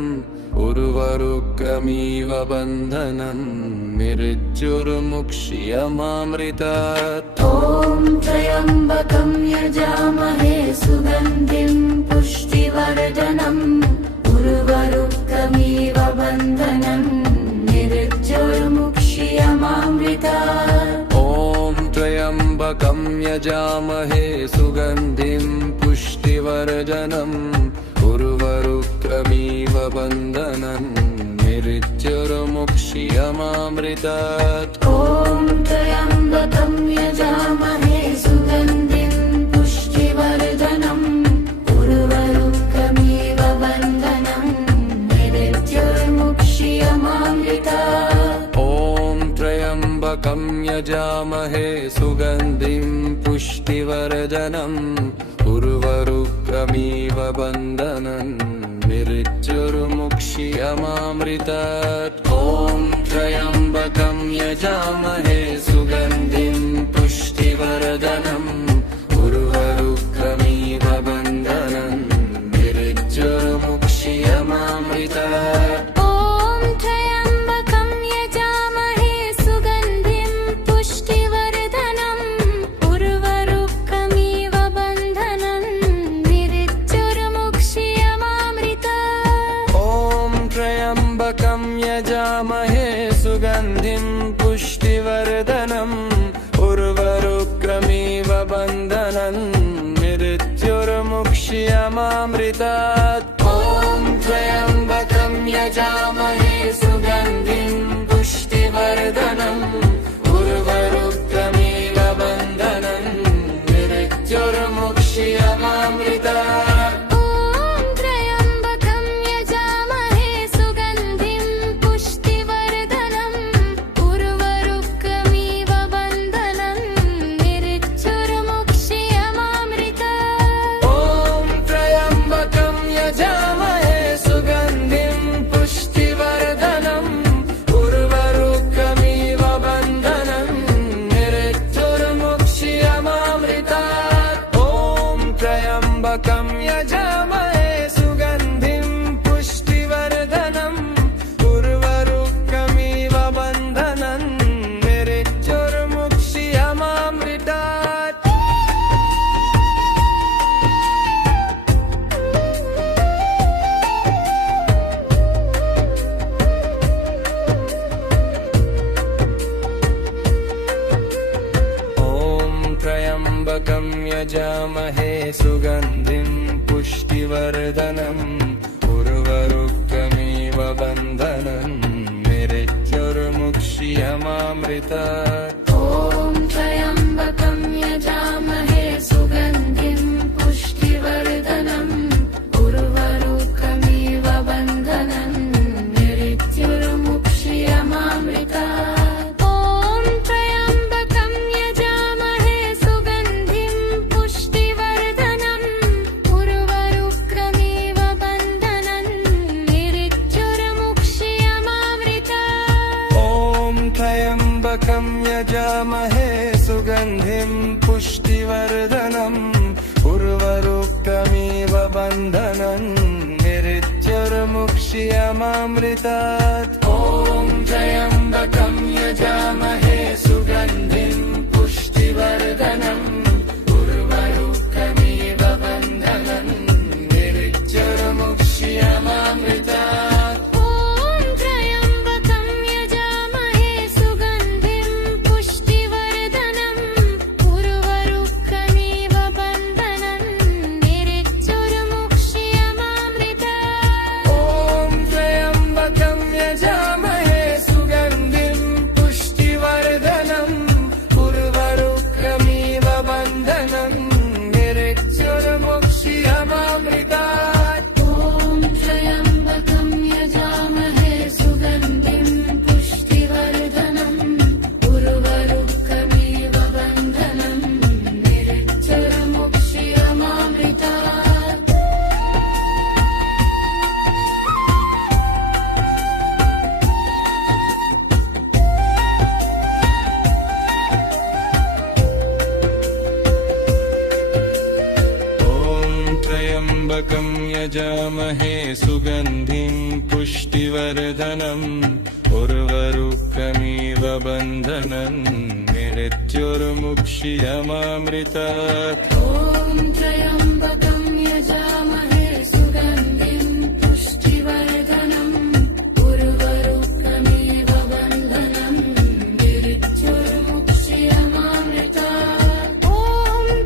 उर्वरुकमिव बन्धनं मृत्युर्मुक्ष्यमामृतात् ॐ त्र्यम्बकं यजामहे सुगन्धिं पुष्टिवर्धनम् उर्वरुकमिव बन्धनं मृत्युर्मुक्ष्यमामृतात् ॐ त्र्यम्बकं यजामहे सुगन्धिं पुष्टिवर्धनम् उर्वरुकमिव बन्धनं मृत्युर्मुक्ष्यमामृतात् ॐ त्र्यम्बकं यजामहे सुगन्धिं पुष्टिवर्धनम् उर्वरुकमिव बन्धनं मृत्युर्मुक्ष्यमामृतात् ॐ त्र्यम्बकं यजामहे सुगन्धिं पुष्टिवर्धनम् उर्वरुकमिव बन्धनं मृत्युर्मुक्ष्यमामृतात् ॐ त्र्यम्बकं यजामहे सुगन्धिं पुष्टिवर्धनम् उर्वरुकमिव बन्धनं मृत्युर्मुक्ष्यमामृतात् ॐ त्र्यम्बकं यजामहे सुगन्धिं पुष्टिवर्धनम् उर्वरुकमिव बन्धनं मृत्युर्मुक्ष्यमामृतात् ॐ त्र्यम्बकं यजामहे सुगन्धिं पुष्टिवर्धनम् उर्वरुकमिव बन्धनं मृत्युर्मुक्ष्यमामृतात् ॐ त्र्यम्बकं यजामहे सुगन्धिं पुष्टिवर्धनम् उर्वरुकमिव बन्धनं मृत्युर्मुक्ष्यमामृतात् त्र्यम्बकं यजामहे सुगन्धिं पुष्टिवर्धनम् उर्वरुकमिव बन्धनं मृत्युर्मुक्ष्यमामृतात् त्र्यम्बकं यजामहे सुगन्धिं पुष्टिवर्धनम् उर्वरुकमिव बन्धनं मृत्युर्मुक्ष्यमामृतात् ॐ त्र्यम्बकं यजामहे सुगन्धिं पुष्टिवर्धनम् उर्वरुकमिव बन्धनं मृत्युर्मुक्ष्यमामृतात् ॐ त्र्यम्बकं यजामहे सुगन्धिं पुष्टिवर्धनम् उर्वरुकमिव बन्धनं मृत्युर्मुक्ष्यमामृतात् ॐ त्र्यम्बकं यजामहे सुगन्धिं पुष्टिवर्धनम् उर्वरुकमिव बन्धनं मृत्युर्मुक्ष्यमामृतात् ॐ त्र्यम्बकं यजामहे सुगन्धिं पुष्टिवर्धनम् उर्वरुकमिव बन्धनं मृत्युर्मुक्ष्यमामृतात् ॐ त्र्यम्बकं यजामहे सुगन्धिं पुष्टिवर्धनम् उर्वरुकमिव बन्धनं मृत्युर्मुक्ष्यमामृतात् ॐ त्र्यम्बकं यजामहे सुगन्धिं पुष्टिवर्धनम् उर्वरुकमिव बन्धनं मृत्युर्मुक्ष्यमामृतात् यजामहे सुगन्धिं पुष्टिवर्धनम् उर्वरुकमिव बन्धनन् मृत्युर्मुक्षीयमामृतात् ॐ त्र्यम्बकं यजामहे सुगन्धिं पुष्टिवर्धनम् उर्वरुकमिव बन्धनम् मृत्युर्मुक्षीयमामृतात् ॐ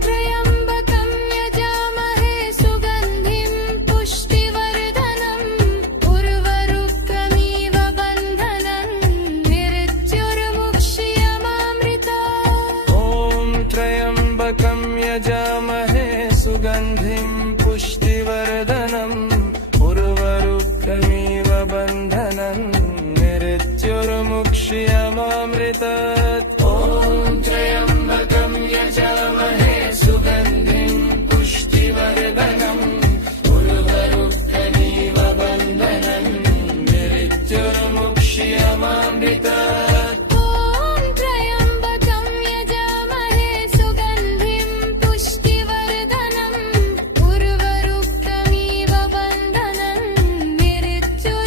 त्र्यम्बकं यजामहे सुगन्धिं पुष्टिवर्धनम् उर्वरुकमिव बन्धनम् मृत्युर्मुक्षीयमामृतात् ॐ त्र्यम्बकं यजामहे सुगन्धिं पुष्टिवर्धनम् उर्वरुकमिव बन्धनन् मृत्युर्मुक्षीयमामृतात् ॐ त्र्यम्बकं यजामहे सुगन्धिं पुष्टिवर्धनम् उर्वरुकमिव बन्धनन् मृत्युर्मुक्षीयमामृतात्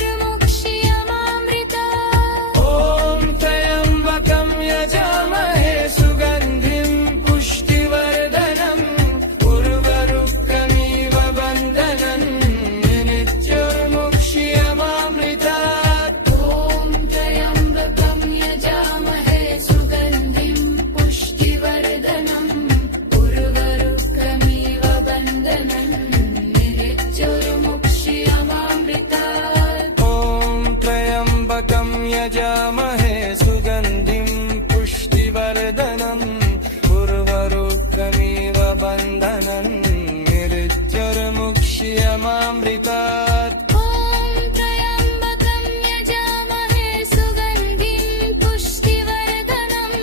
यजामहे सुगन्धिं पुष्टिवर्धनम् उर्वरुकमिव बन्धनन् मृत्युर्मुक्षीयमामृतात् ॐ त्र्यम्बकं यजामहे सुगन्धिं पुष्टिवर्धनम्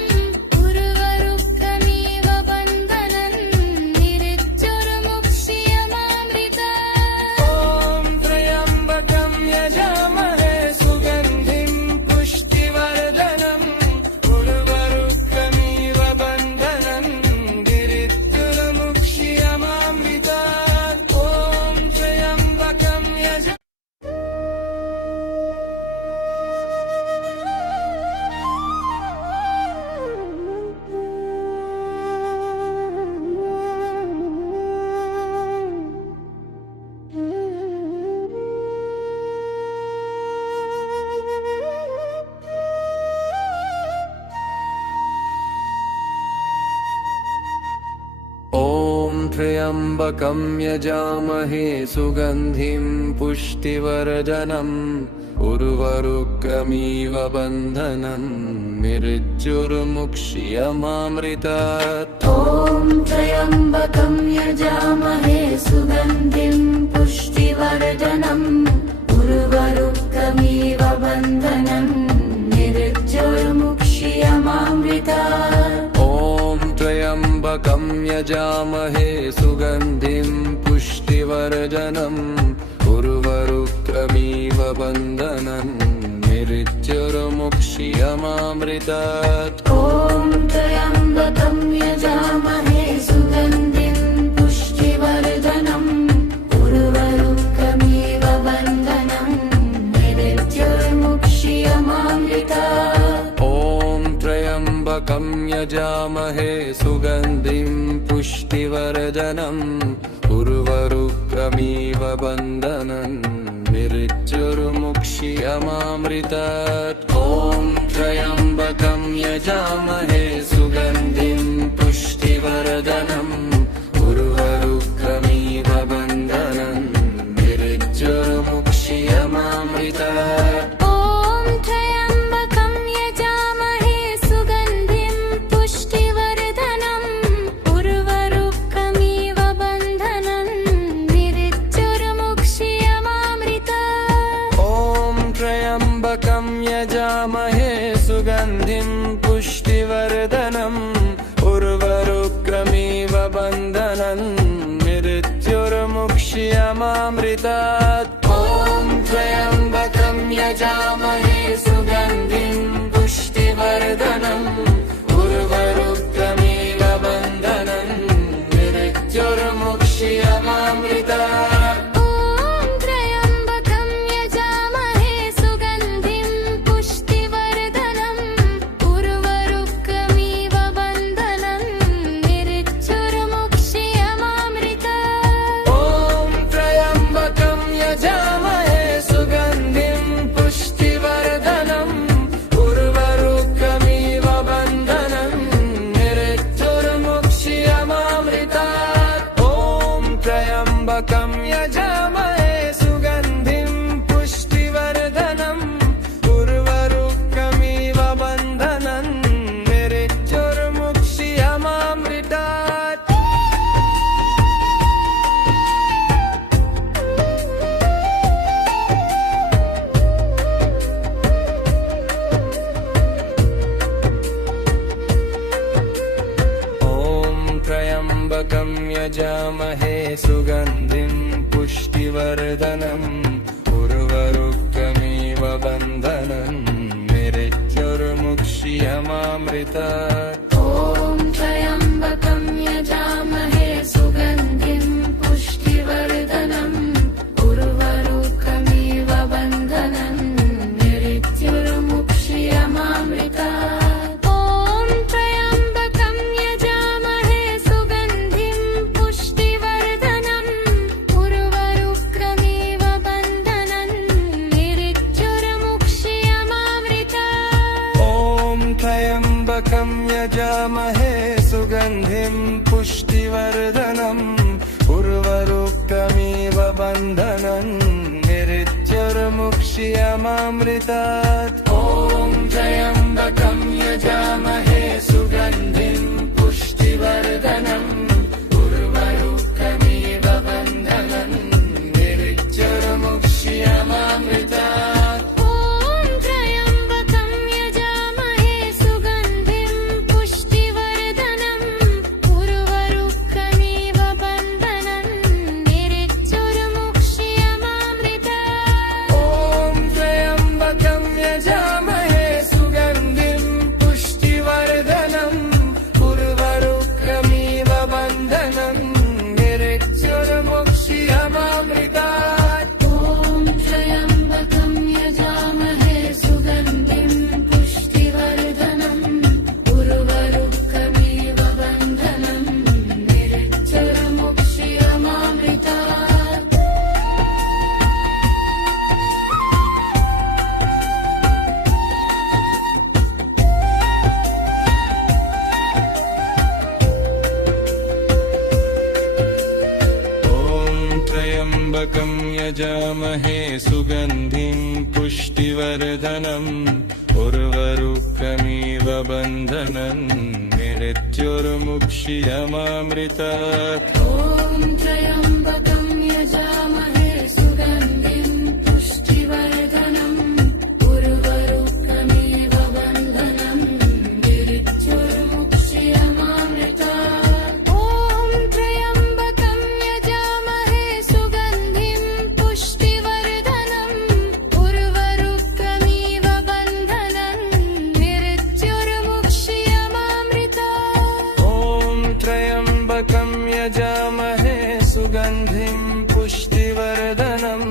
उर्वरुकमिव बन्धनन् मृत्युर्मुक्षीयमामृतात् ॐ त्र्यम्बकं यजामहे सुगन्धिं पुष्टिवर्धनम् उर्वरुकमिव बन्धनन् मृत्युर्मुक्षीयमामृतात् ॐ त्र्यम्बकं त्र्यम्बकं यजामहे सुगन्धिं पुष्टिवर्धनम् उर्वरुकमिव बन्धनन् मृत्युर्मुक्षीयमामृतात् ॐ त्र्यम्बकं यजामहे सुगन्धिं पुष्टिवर्धनम् उर्वरुकमिव बन्धनन् मृत्युर्मुक्षीयमामृतात् ॐ त्र्यम्बकं यजामहे सुगन्धिं पुष्टिवर्धनम् उर्वरुकमिव बन्धनन् मृत्युर्मुक्षीयमामृतात् ॐ त्र्यम्बकं यजामहे सुगन्धिं पुष्टिवर्धनम् उर्वरुकमिव बन्धनम् मृत्युर्मुक्षीयमामृतात् ॐ त्र्यम्बकं यजामहे सुगन्धिं पुष्टिवर्धनम् उर्वरुकमिव बन्धनन् मृत्युर्मुक्षीयमामृतात् ॐ त्र्यम्बकं यजामहे सुगन्धिं पुष्टिवर्धनम् उर्वरुकमिव बन्धनन् मृत्युर्मुक्षीयमामृतात् ॐ त्र्यम्बकं यजामहे सुगन्धिं पुष्टिवर्धनम् उर्वरुकमिव बन्धनन् मृत्युर्मुक्षीयमामृतात् ॐ त्र्यम्बकं यजामहे सुगन्धिं पुष्टिवर्धनम् उर्वरुकमिव बन्धनन् मृत्युर्मुक्षीयमामृतात् ॐ त्र्यम्बकं यजामहे सुगन्धिं पुष्टिवर्धनम् उर्वरुकमिव बन्धनन् मृत्युर्मुक्षीयमामृतात् ॐ यजामहे सुगन्धिं पुष्टिवर्धनम् उर्वरुकमिव बन्धनन् निरिच्योर्मुक्ष्यमामृतात् ॐ त्र्यम्बकं यजामहे सुगन्धिं पुष्टिवर्धनम् उर्वरुकमिव बन्धनन् निरिच्योर्मुक्ष्यमामृतात् ॐ त्र्यम्बकं यजामहे सुगन्धिं पुष्टिवर्धनम् उर्वरुकमिव बन्धनन् निरिच्योर्मुक्ष्यमामृतात् ॐ त्र्यम्बकं यजामहे सुगन्धिं पुष्टिवर्धनम् उर्वरुकमिव बन्धनन् निरिच्योर्मुक्ष्यमामृतात् ॐ त्र्यम्बकं यजामहे सुगन्धिं पुष्टिवर्धनम् उर्वरुकमिव बन्धनन् निरिच्योर्मुक्ष्यमामृतात् ॐ त्र्यम्बकं यजामहे सुगन्धिं पुष्टिवर्धनम् उर्वरुकमिव बन्धनन् निरिच्योर्मुक्ष्यमामृतात् ॐ त्र्यम्बकं यजामहे सुगन्धिं पुष्टिवर्धनम् उर्वरुकमिव बन्धनन् निरिच्योर्मुक्ष्यमामृतात् ॐ त्र्यम्बकं यजामहे सुगन्धिं पुष्टिवर्धनम् उर्वरुकमिव बन्धनन् निरिच्योर्मुक्ष्यमामृतात् ॐ त्र्यम्बकं यजामहे सुगन्धिं पुष्टिवर्धनम् उर्वरुकमिव बन्धनन् निरिच्योर्मुक्ष्यमामृतात् ॐ त्र्यम्बकं यजामहे सुगन्धिं पुष्टिवर्धनम् उर्वरुकमिव बन्धनन् निरिच्योर्मुक्ष्यमामृतात् ॐ त्र्यम्बकं यजामहे सुगन्धिं पुष्टिवर्धनम् उर्वरुकमिव बन्धनन् निरिच्योर्मुक्ष्यमामृतात् ॐ त्र्यम्बकं यजामहे सुगन्धिं पुष्टिवर्धनम्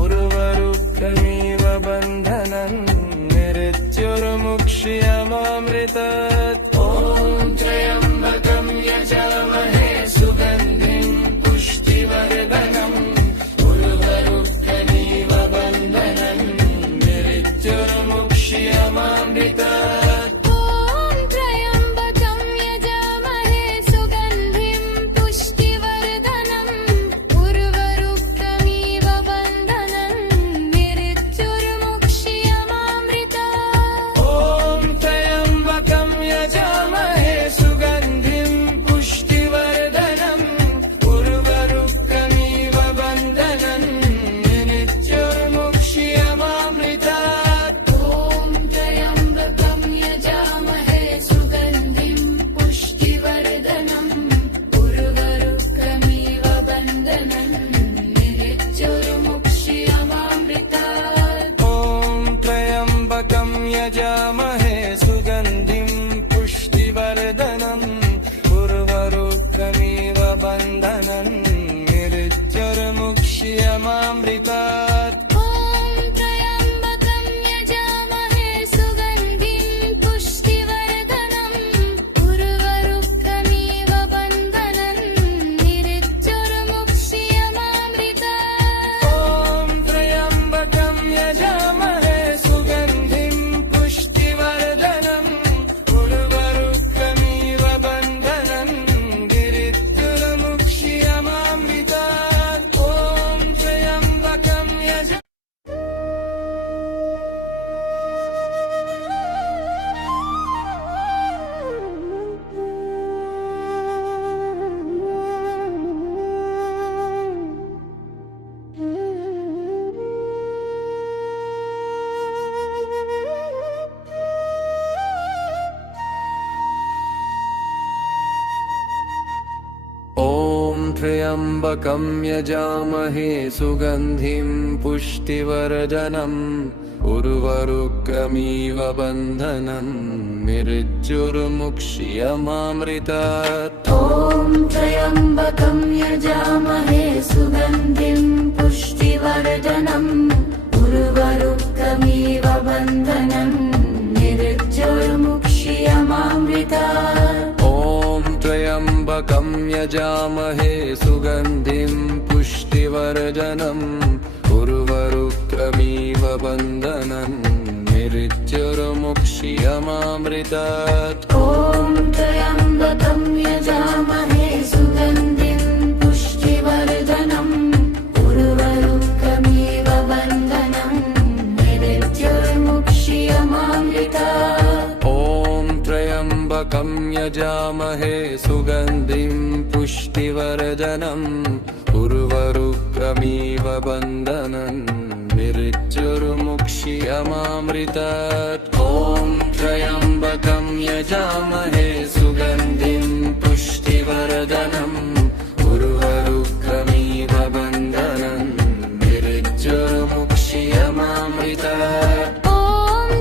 उर्वरुकमिव बन्धनन् निरिच्योर्मुक्ष्यमामृतात् ॐ त्र्यम्बकं यजामहे सुगन्धिं पुष्टिवर्धनम् उर्वरुकमिव बन्धनन् निरिच्योर्मुक्ष्यमामृतात् ॐ त्र्यम्बकं यजामहे सुगन्धिं पुष्टिवर्धनम् उर्वरुकमिव बन्धनन् निरिच्योर्मुक्ष्यमामृतात् ॐ त्र्यम्बकं यजामहे सुगन्धिं पुष्टिवर्धनम् उर्वरुकमिव बन्धनन् निरिच्योर्मुक्ष्यमामृतात् ॐ त्र्यम्बकं यजामहे सुगन्धिं पुष्टिवर्धनम् उर्वरुकमिव बन्धनन् निरिच्योर्मुक्ष्यमामृतात् ॐ त्र्यम्बकं यजामहे सुगन्धिं पुष्टिवर्धनम् उर्वरुकमिव बन्धनन् निरिच्योर्मुक्ष्यमामृतात् ॐ त्र्यम्बकं यजामहे सुगन्धिं पुष्टिवर्धनम् उर्वरुकमिव बन्धनन् निरिच्योर्मुक्ष्यमामृतात् ॐ त्र्यम्बकं यजामहे सुगन्धिं पुष्टिवर्धनम् त्र्यम्बकं यजामहे सुगन्धिं पुष्टिवर्धनम् उर्वरुकमिव बन्धनं मृत्युर्मुक्ष्यमामृतात् ॐ त्र्यम्बकं यजामहे सुगन्धिं पुष्टिवर्धनम् उर्वरुकमिव बन्धनं मृत्युर्मुक्ष्यमामृतात् ॐ त्र्यम्बकं यजामहे सुगन्धिं पुष्टिवर्धनम् उर्वरुकमिव बन्धनं मृत्युर्मुक्ष्यमामृतात् ॐ त्र्यम्बकं यजामहे सुगन्धिं पुष्टिवर्धनम् उर्वरुकमिव बन्धनं मृत्युर्मुक्ष्यमामृतात् ॐ त्र्यम्बकं यजामहे सुगन्धिं पुष्टिवर्धनम् उर्वरुकमिव बन्धनं मृत्युर्मुक्ष्यमामृतात् ॐ त्र्यम्बकं यजामहे सुगन्धिं पुष्टिवर्धनम् उर्वरुकमिव बन्धनं मृत्युर्मुक्ष्यमामृतात् ॐ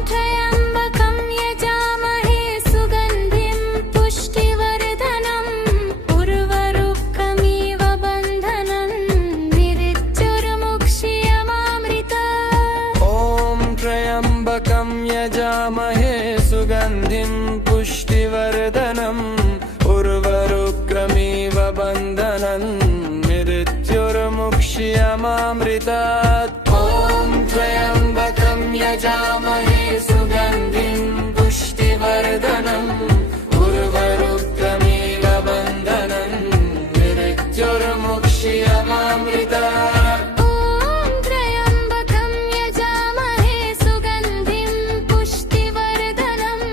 त्र्यम्बकं यजामहे सुगन्धिं पुष्टिवर्धनम् उर्वरुकमिव बन्धनं मृत्युर्मुक्ष्यमामृतात् ॐ त्र्यम्बकं यजामहे सुगन्धिं पुष्टिवर्धनम् उर्वरुकमिव बन्धनं मृत्युर्मुक्ष्यमामृतात् ॐ त्र्यम्बकं यजामहे सुगन्धिं पुष्टिवर्धनम् उर्वरुकमिव बन्धनं मृत्युर्मुक्ष्यमामृतात् त्र्यम्बकं यजामहे सुगन्धिं पुष्टिवर्धनम्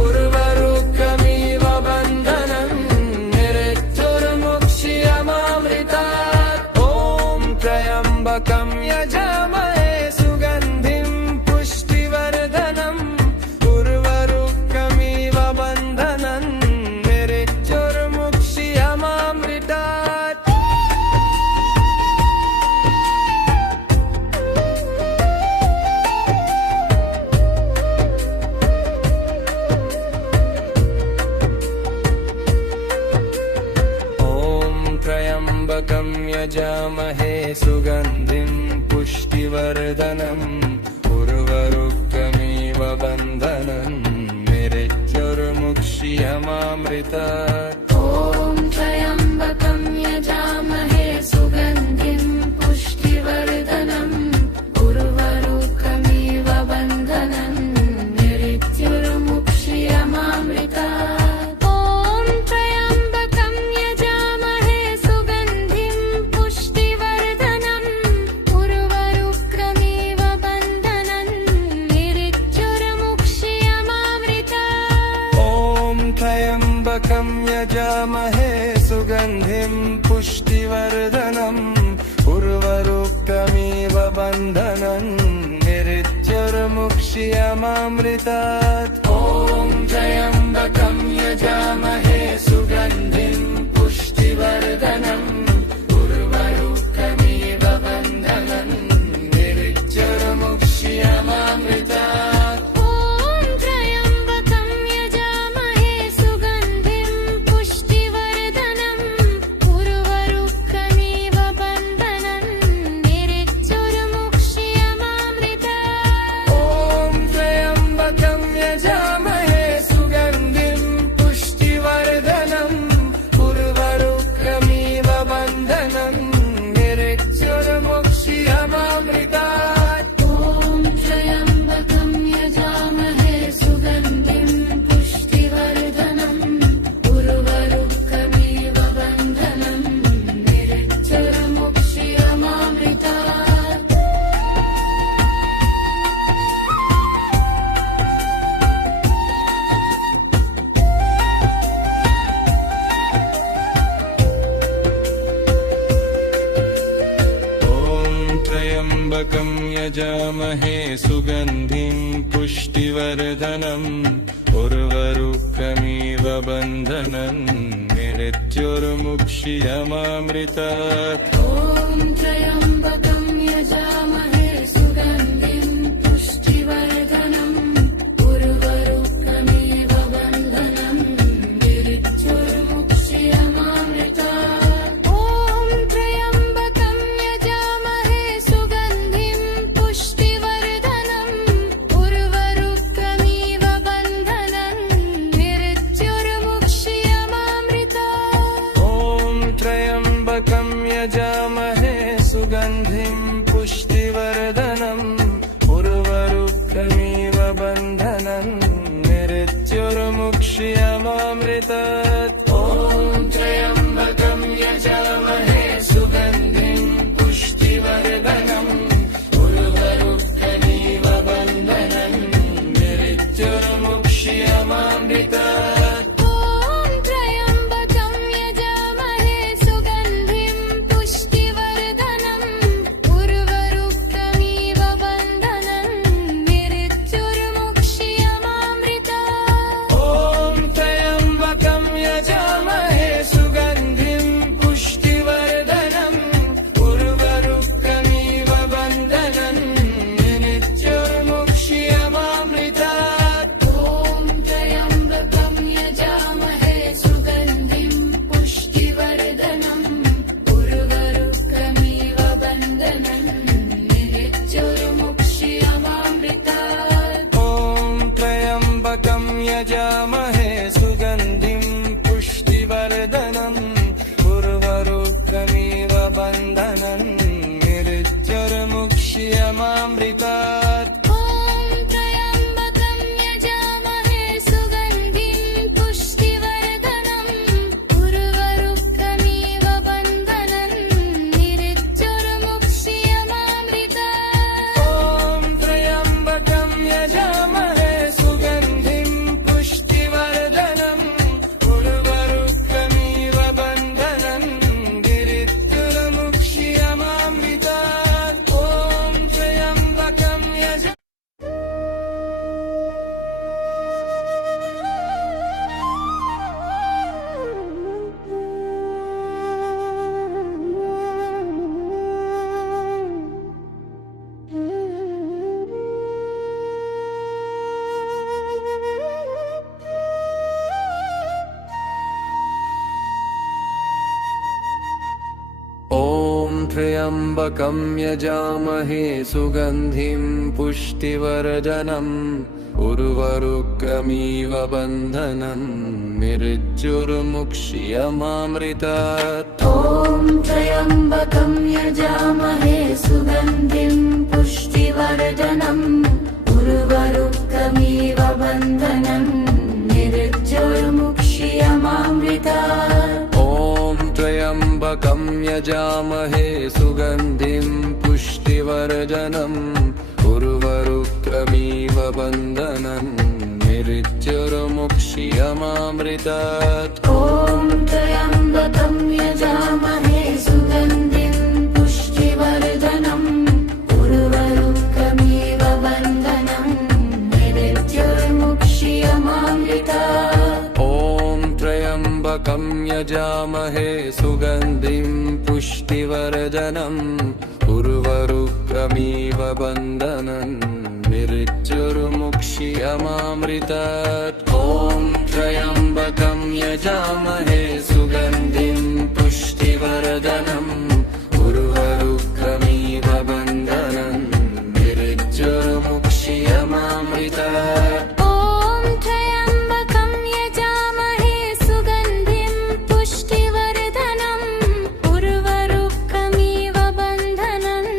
उर्वरुकमिव बन्धनं मृत्युर्मुक्ष्यमामृतात् त्र्यम्बकं यजामहे सुगन्धिं पुष्टिवर्धनम् उर्वरुकमिव बन्धनं मृत्युर्मुक्ष्यमामृतात् ॐ त्र्यम्बकं यजामहे सुगन्धिं पुष्टिवर्धनम् उर्वरुकमिव बन्धनं मृत्युर्मुक्ष्यमामृतात् ॐ त्र्यम्बकं यजामहे सुगन्धिं पुष्टिवर्धनम् उर्वरुकमिव बन्धनं मृत्युर्मुक्ष्यमामृतात् ॐ त्र्यम्बकं यजामहे सुगन्धिं पुष्टिवर्धनम् उर्वरुकमिव बन्धनं मृत्युर्मुक्ष्यमामृतात् ॐ त्र्यम्बकं यजामहे सुगन्धिं पुष्टिवर्धनम् उर्वरुकमिव बन्धनं मृत्युर्मुक्ष्यमामृतात् ॐ त्र्यम्बकं यजामहे सुगन्धिं पुष्टिवर्धनम् उर्वरुकमिव बन्धनं मृत्युर्मुक्ष्यमामृतात् ॐ त्र्यम्बकं यजामहे सुगन्धिं पुष्टिवर्धनम् उर्वरुकमिव बन्धनं मृत्युर्मुक्ष्यमामृतात् यजामहे सुगन्धिं पुष्टिवर्धनम् उर्वरुकमिव बन्धनन् मृत्युर्मुक्षीयमामृतात् ॐ त्र्यम्बकं यजामहे सुगन्धिं पुष्टिवर्धनम् उर्वरुकमिव बन्धनम् मृत्युर्मुक्षीयमामृतात् ॐ त्र्यम्बकं यजामहे सुगन्धिं पुष्टिवर्धनम् उर्वरुकमिव बन्धनम् मृत्युर्मुक्षीयमामृतात् ॐ त्र्यम्बकं यजामहे सुगन्धिं पुष्टिवर्धनम् उर्वरुकमिव बन्धनन् मृत्युर्मुक्षीयमामृतात् ॐ त्र्यम्बकं यजामहे सुगन्धिं पुष्टिवर्धनम् उर्वरुकमिव बन्धनन् मृत्युर्मुक्षीयमामृतात् यजामहे सुगन्धिं पुष्टिवर्धनम् उर्वरुकमिव बन्धनन् मृत्युर्मुक्षीयमामृतात् ॐ त्र्यम्बकं यजामहे सुगन्धिं पुष्टिवर्धनम् उर्वरुकमिव बन्धनन् मृत्युर्मुक्षीयमामृतात् ॐ त्र्यम्बकं यजामहे सुगन्धिं पुष्टिवर्धनम् उर्वरुकमिव बन्धनन् मृत्युर्मुक्षीयमामृतात् ॐ त्र्यम्बकं त्र्यम्बकं यजामहे सुगन्धिं पुष्टिवर्धनम् उर्वरुकमिव बन्धनन् मृत्युर्मुक्षीयमामृतात् ॐ त्र्यम्बकं यजामहे सुगन्धिं पुष्टिवर्धनम् उर्वरुकमिव बन्धनन् मृत्युर्मुक्षीयमामृतात् ॐ त्र्यम्बकं यजामहे सुगन्धिं पुष्टिवर्धनम् उर्वरुकमिव बन्धनन् मृत्युर्मुक्षीयमामृतात् ॐ त्र्यम्बकं यजामहे सुगन्धिं पुष्टिवर्धनम् उर्वरुकमिव बन्धनम् मृत्युर्मुक्षीयमामृतात् ॐ त्र्यम्बकं यजामहे सुगन्धिं पुष्टिवर्धनम् उर्वरुकमिव बन्धनन् मृत्युर्मुक्षीयमामृतात् ॐ त्र्यम्बकं यजामहे सुगन्धिं पुष्टिवर्धनम् उर्वरुकमिव बन्धनन् मृत्युर्मुक्षीयमामृतात् ॐ त्र्यम्बकं यजामहे सुगन्धिं पुष्टिवर्धनम् उर्वरुकमिव बन्धनन्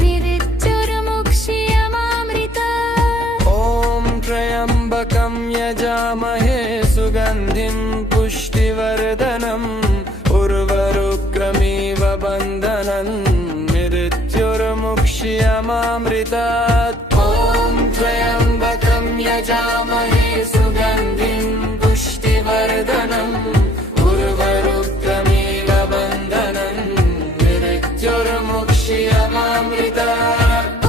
मृत्युर्मुक्षीयमामृतात् ॐ त्र्यम्बकं यजामहे सुगन्धिं पुष्टिवर्धनम् उर्वरुकमिव बन्धनन् मृत्युर्मुक्षीयमामृतात् ॐ त्र्यम्बकं यजामहे सुगन्धिं पुष्टिवर्धनम् उर्वरुकमिव बन्धनन् मृत्युर्मुक्षीयमामृतात् ॐ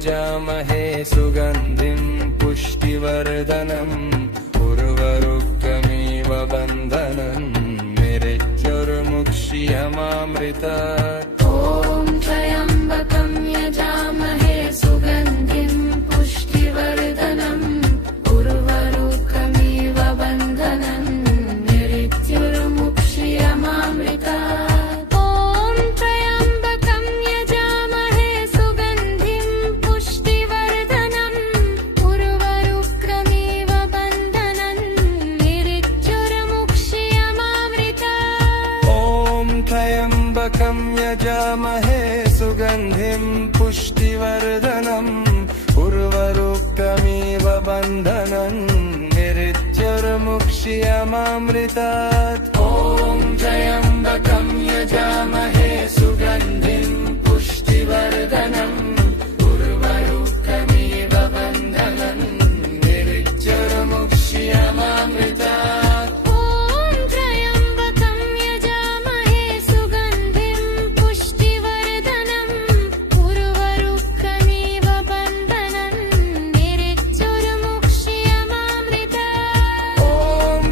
यजामहे सुगन्धिं पुष्टिवर्धनम् उर्वरुकमिव बन्धनन् निरिच्युर्मुक्ष्यमामृतात् ॐ त्र्यम्बकं यजामहे सुगन्धिं पुष्टिवर्धनम् उर्वरुकमिव बन्धनन् निरिच्युर्मुक्ष्यमामृतात् ॐ त्र्यम्बकं यजामहे सुगन्धिं पुष्टिवर्धनम् उर्वरुकमिव बन्धनन् निरिच्युर्मुक्ष्यमामृतात् ॐ त्र्यम्बकं यजामहे सुगन्धिं पुष्टिवर्धनम् उर्वरुकमिव बन्धनन् निरिच्युर्मुक्ष्यमामृतात् ॐ त्र्यम्बकं यजामहे सुगन्धिं पुष्टिवर्धनम् उर्वरुकमिव बन्धनन् निरिच्युर्मुक्ष्यमामृतात् ॐ त्र्यम्बकं यजामहे सुगन्धिं पुष्टिवर्धनम् उर्वरुकमिव बन्धनन् निरिच्युर्मुक्ष्यमामृतात् ॐ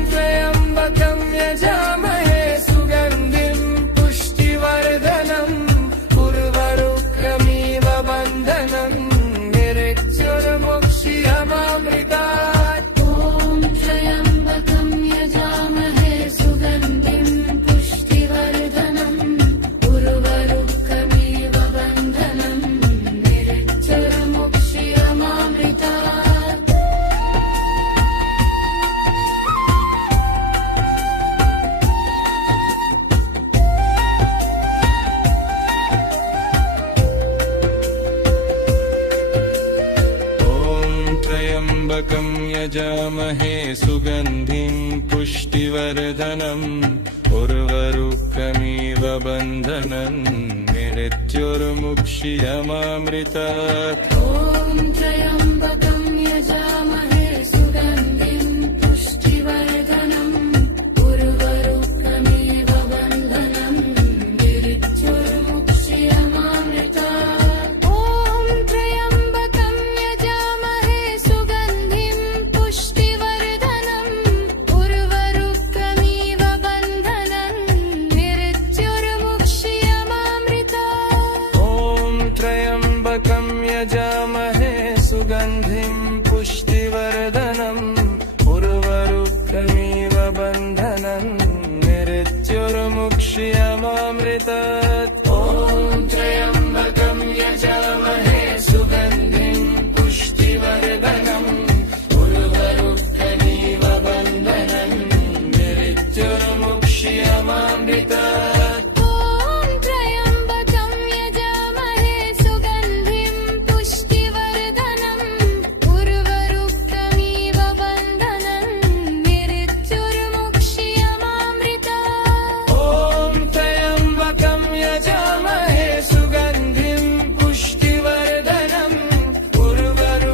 त्र्यम्बकं यजामहे सुगन्धिं पुष्टिवर्धनम् उर्वरुकमिव बन्धनन् निरिच्युर्मुक्ष्यमामृतात् ॐ त्र्यम्बकं यजामहे सुगन्धिं पुष्टिवर्धनम् उर्वरुकमिव बन्धनन् निरिच्युर्मुक्ष्यमामृतात् ॐ त्र्यम्बकं यजामहे सुगन्धिं पुष्टिवर्धनम् उर्वरुकमिव बन्धनन् निरिच्युर्मुक्ष्यमामृतात् ॐ त्र्यम्बकं यजामहे सुगन्धिं पुष्टिवर्धनम् उर्वरुकमिव बन्धनन् निरिच्युर्मुक्ष्यमामृतात् ॐ त्र्यम्बकं यजामहे सुगन्धिं पुष्टिवर्धनम् उर्वरुकमिव बन्धनन् निरिच्युर्मुक्ष्यमामृतात् ॐ त्र्यम्बकं यजामहे सुगन्धिं पुष्टिवर्धनम् उर्वरुकमिव बन्धनन् निरिच्युर्मुक्ष्यमामृतात् ॐ त्र्यम्बकं यजामहे सुगन्धिं पुष्टिवर्धनम् उर्वरुकमिव बन्धनन् निरिच्युर्मुक्ष्यमामृतात् ॐ त्र्यम्बकं यजामहे सुगन्धिं पुष्टिवर्धनम् उर्वरुकमिव बन्धनन् निरिच्युर्मुक्ष्यमामृतात् ॐ त्र्यम्बकं यजामहे सुगन्धिं पुष्टिवर्धनम्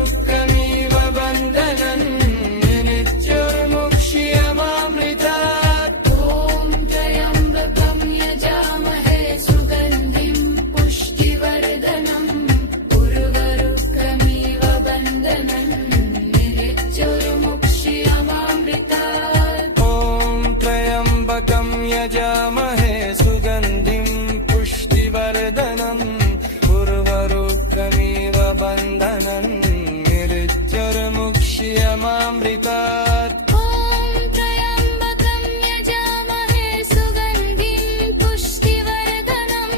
उर्वरुकमिव बन्धनन् निरिच्युर्मुक्ष्यमामृतात् ॐ त्र्यम्बकं यजामहे सुगन्धिं पुष्टिवर्धनम् उर्वरुकमिव बन्धनन् निरिच्युर्मुक्ष्यमामृतात् ॐ त्र्यम्बकं यजामहे सुगन्धिं पुष्टिवर्धनम् उर्वरुकमिव बन्धनन् निरिच्युर्मुक्ष्यमामृतात् ॐ त्र्यम्बकं यजामहे सुगन्धिं पुष्टिवर्धनम्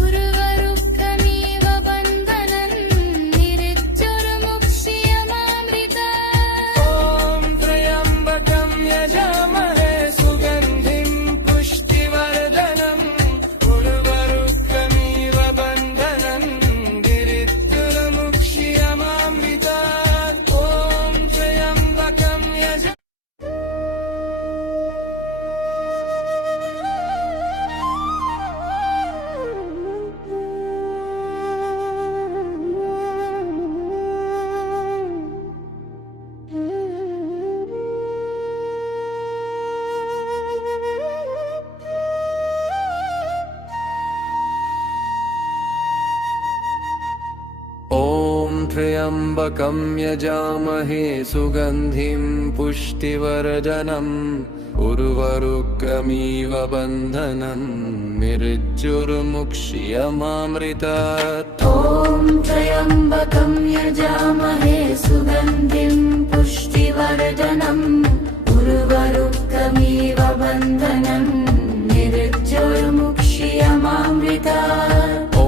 उर्वरुकमिव बन्धनन् निरिच्युर्मुक्ष्यमामृतात् ॐ त्र्यम्बकं यजामहे सुगन्धिं पुष्टिवर्धनम् त्र्यम्बकं यजामहे सुगन्धिं पुष्टिवर्धनम् उर्वरुकमिव बन्धनं मृत्युर्मुक्ष्यमामृतात् ॐ त्र्यम्बकं यजामहे सुगन्धिं पुष्टिवर्धनम् उर्वरुकमिव बन्धनं मृत्युर्मुक्ष्यमामृतात् ॐ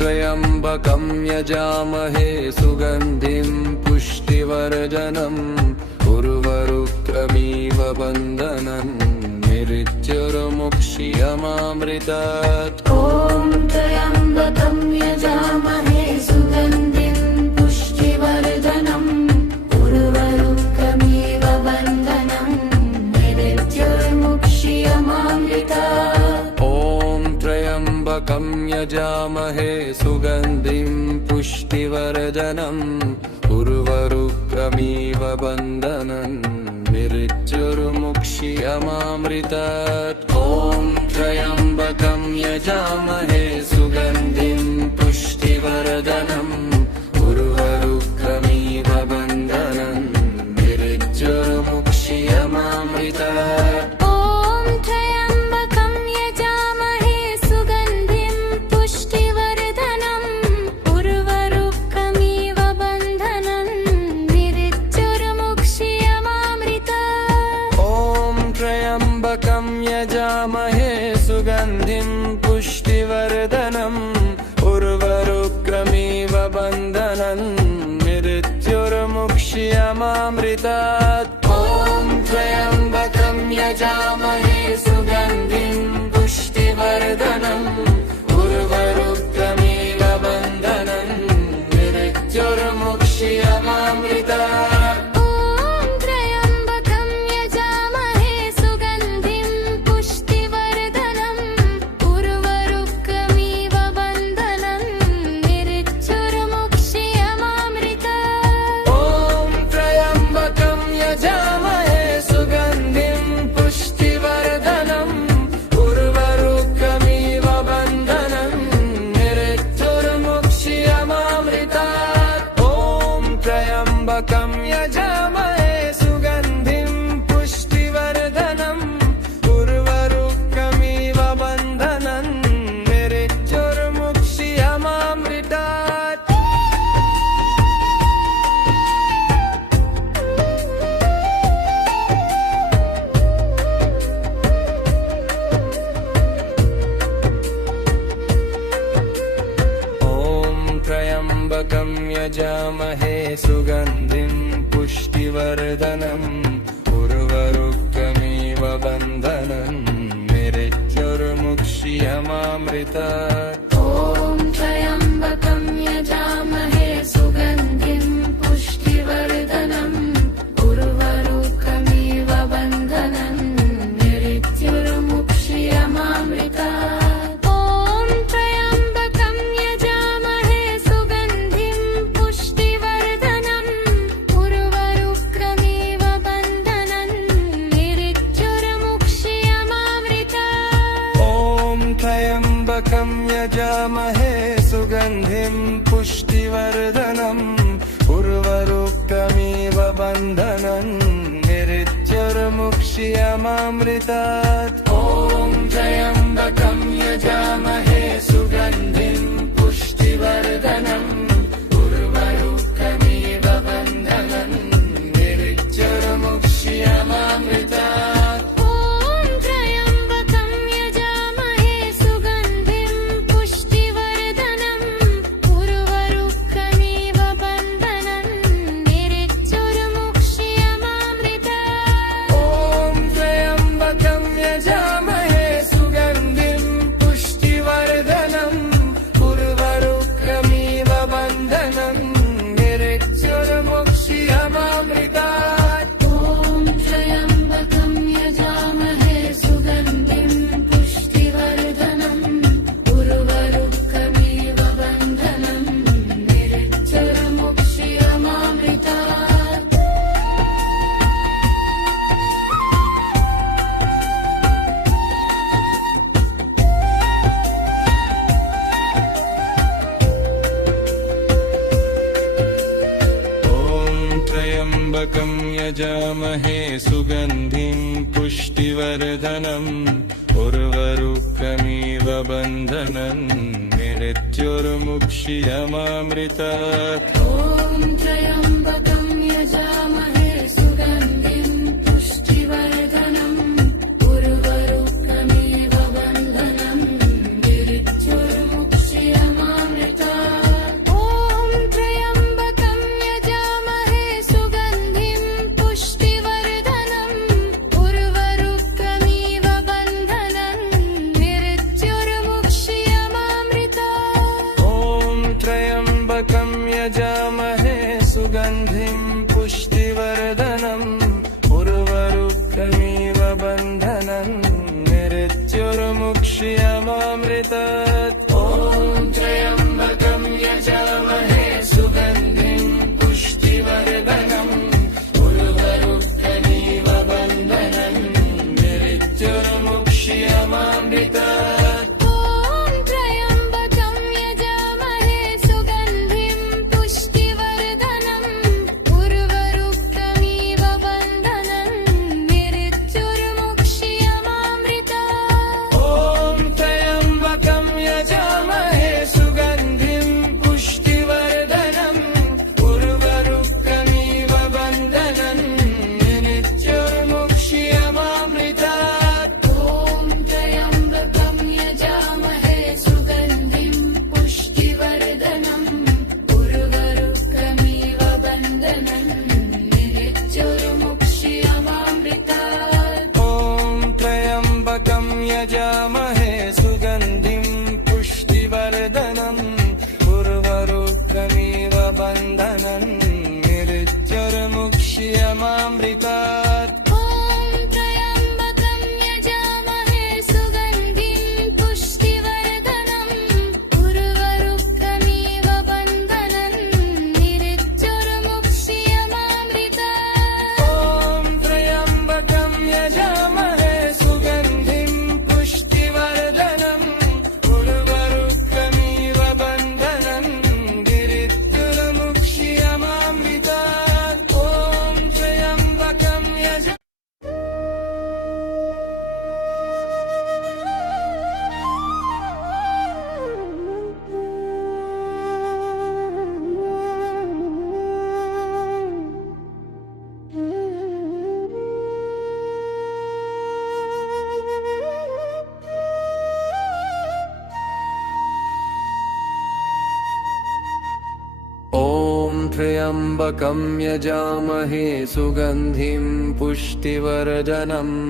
त्र्यम्बकं यजामहे सुगन्धिं पुष्टिवर्धनम् उर्वरुकमिव बन्धनं मृत्युर्मुक्ष्यमामृतात् ॐ त्र्यम्बकं यजामहे सुगन्धिं पुष्टिवर्धनम् उर्वरुकमिव बन्धनं मृत्युर्मुक्ष्यमामृतात् ॐ त्र्यम्बकं यजामहे सुगन्धिं पुष्टिवर्धनम् उर्वरुकमिव बन्धनं मृत्युर्मुक्ष्यमामृतात् ॐ त्र्यम्बकं यजामहे सुगन्धिं पुष्टिवर्धनम् उर्वरुकमिव बन्धनं मृत्युर्मुक्ष्यमामृतात् ॐ त्र्यम्बकं यजामहे सुगन्धिं पुष्टिवर्धनम् उर्वरुकमिव बन्धनं मृत्युर्मुक्ष्यमामृतात् ॐ त्र्यम्बकं यजामहे सुगन्धिं पुष्टिवर्धनम् उर्वरुकमिव बन्धनं मृत्युर्मुक्ष्यमामृतात् ॐ त्र्यम्बकं यजामहे सुगन्धिं पुष्टिवर्धनम् उर्वरुकमिव बन्धनं मृत्युर्मुक्ष्यमामृतात् त्र्यम्बकं यजामहे सुगन्धिं पुष्टिवर्धनम् उर्वरुकमिव बन्धनं मृत्युर्मुक्ष्यमामृतात् त्र्यम्बकं यजामहे सुगन्धिं पुष्टिवर्धनम् उर्वरुकमिव बन्धनं मृत्युर्मुक्ष्यमामृतात् ॐ त्र्यम्बकं यजामहे सुगन्धिं पुष्टिवर्धनम् उर्वरुकमिव बन्धनं मृत्युर्मुक्ष्यमामृतात् ॐ त्र्यम्बकं यजामहे सुगन्धिं पुष्टिवर्धनम् उर्वरुकमिव बन्धनं मृत्युर्मुक्ष्यमामृतात् ॐ त्र्यम्बकं यजामहे सुगन्धिं पुष्टिवर्धनम् उर्वरुकमिव बन्धनं मृत्युर्मुक्ष्यमामृतात् ॐ त्र्यम्बकं यजामहे सुगन्धिं पुष्टिवर्धनम् उर्वरुकमिव बन्धनं मृत्युर्मुक्ष्यमामृतात् ॐ त्र्यम्बकं यजामहे सुगन्धिं पुष्टिवर्धनम् उर्वरुकमिव बन्धनं मृत्युर्मुक्ष्यमामृतात् ॐ त्र्यम्बकं यजामहे सुगन्धिं पुष्टिवर्धनम् उर्वरुकमिव बन्धनं मृत्युर्मुक्ष्यमामृतात् यजामहे सुगन्धिं पुष्टिवर्धनम् उर्वरुकमिव बन्धनन् मृत्युर्मुक्षीयमामृतात् ॐ त्र्यम्बकं यजामहे सुगन्धिं पुष्टिवर्धनम् उर्वरुकमिव बन्धनम् मृत्युर्मुक्षीयमामृतात् ॐ त्र्यम्बकं यजामहे सुगन्धिं पुष्टिवर्धनम् उर्वरुकमिव बन्धनम् मृत्युर्मुक्षीयमामृतात् ॐ त्र्यम्बकं यजामहे सुगन्धिं पुष्टिवर्धनम् उर्वरुकमिव बन्धनन् मृत्युर्मुक्षीयमामृतात् ॐ त्र्यम्बकं यजामहे सुगन्धिं पुष्टिवर्धनम् उर्वरुकमिव बन्धनन् मृत्युर्मुक्षीयमामृतात् यजामहे सुगन्धिं पुष्टिवर्धनम् उर्वरुकमिव बन्धनन् मृत्युर्मुक्षीयमामृतात् ॐ त्र्यम्बकं यजामहे सुगन्धिं पुष्टिवर्धनम् उर्वरुकमिव बन्धनन् मृत्युर्मुक्षीयमामृतात् ॐ त्र्यम्बकं यजामहे सुगन्धिं पुष्टिवर्धनम् उर्वरुकमिव बन्धनन् मृत्युर्मुक्षीयमामृतात् ॐ त्र्यम्बकं त्र्यम्बकं यजामहे सुगन्धिं पुष्टिवर्धनम्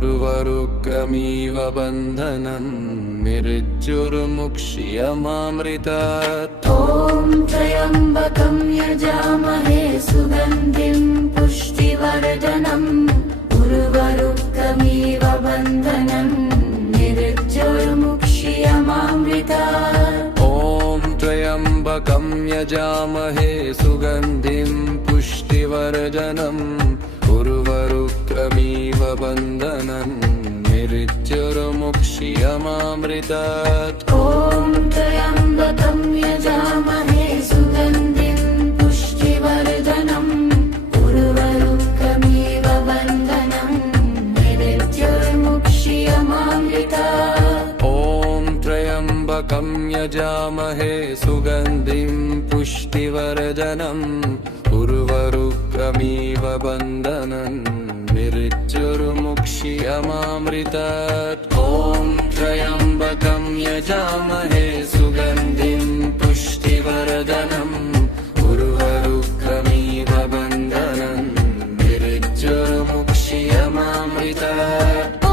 उर्वरुकमिव बन्धनन् मृत्युर्मुक्षीयमामृतात् ॐ त्र्यम्बकं यजामहे सुगन्धिं पुष्टिवर्धनम् उर्वरुकमिव बन्धनन् मृत्युर्मुक्षीयमामृतात् ॐ त्र्यम्बकं यजामहे सुगन्धिं पुष्टिवर्धनम् उर्वरुकमिव बन्धनन् मृत्युर्मुक्षीयमामृतात् ॐ त्र्यम्बकं यजामहे सुगन्धिं पुष्टिवर्धनम् उर्वरुकमिव बन्धनम् मृत्युर्मुक्षीयमामृतात् ॐ त्र्यम्बकं यजामहे सुगन्धिं पुष्टिवर्धनम् उर्वरुकमिव बन्धनन् मृत्युर्मुक्षीयमामृतात् ॐ त्र्यम्बकं यजामहे सुगन्धिं पुष्टिवर्धनम् उर्वरुकमिव बन्धनन् मृत्युर्मुक्षीयमामृतात् ॐ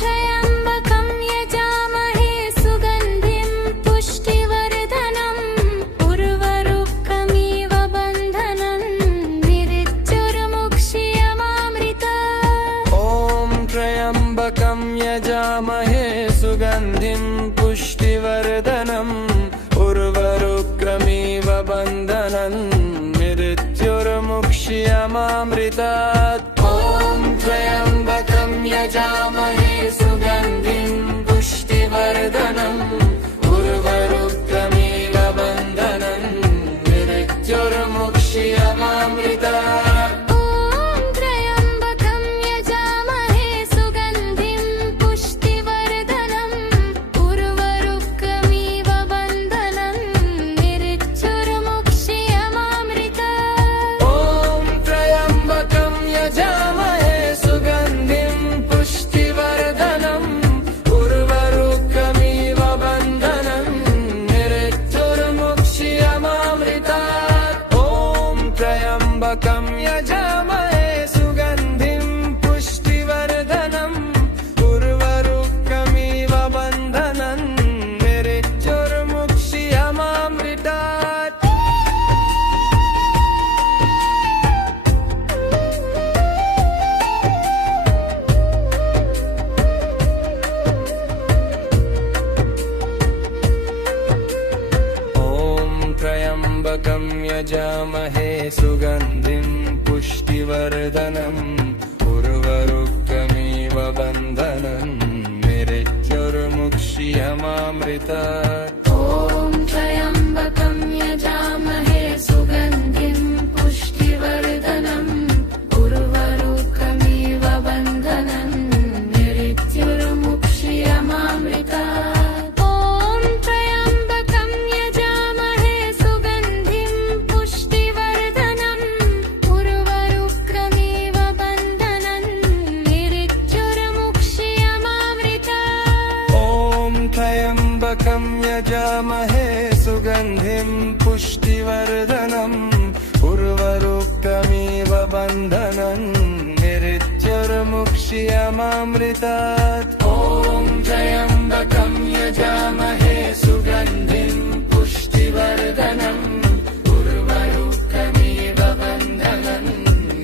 त्र्यम्बकं यजामहे सुगन्धिं पुष्टिवर्धनम् उर्वरुकमिव बन्धनन् मृत्युर्मुक्षीयमामृतात् ॐ त्र्यम्बकं यजामहे सुगन्धिं पुष्टिवर्धनम् उर्वरुकमिव बन्धनन् मृत्युर्मुक्षीयमामृतात् ॐ त्र्यम्बकं यजामहे सुगन्धिं पुष्टिवर्धनम् उर्वरुकमिव बन्धनन् मृत्युर्मुक्षीयमामृतात् ॐ यजामहे सुगन्धिं पुष्टिवर्धनम् उर्वरुकमिव बन्धनन् निरिच्योर्मुक्ष्यमामृतात् ॐ त्र्यम्बकं यजामहे सुगन्धिं पुष्टिवर्धनम् उर्वरुकमिव बन्धनन् निरिच्योर्मुक्ष्यमामृतात् ॐ त्र्यम्बकं यजामहे सुगन्धिं पुष्टिवर्धनम् उर्वरुकमिव बन्धनन् निरिच्योर्मुक्ष्यमामृतात् ॐ त्र्यम्बकं यजामहे सुगन्धिं पुष्टिवर्धनम् उर्वरुकमिव बन्धनन् निरिच्योर्मुक्ष्यमामृतात् ॐ त्र्यम्बकं यजामहे सुगन्धिं पुष्टिवर्धनम् उर्वरुकमिव बन्धनन्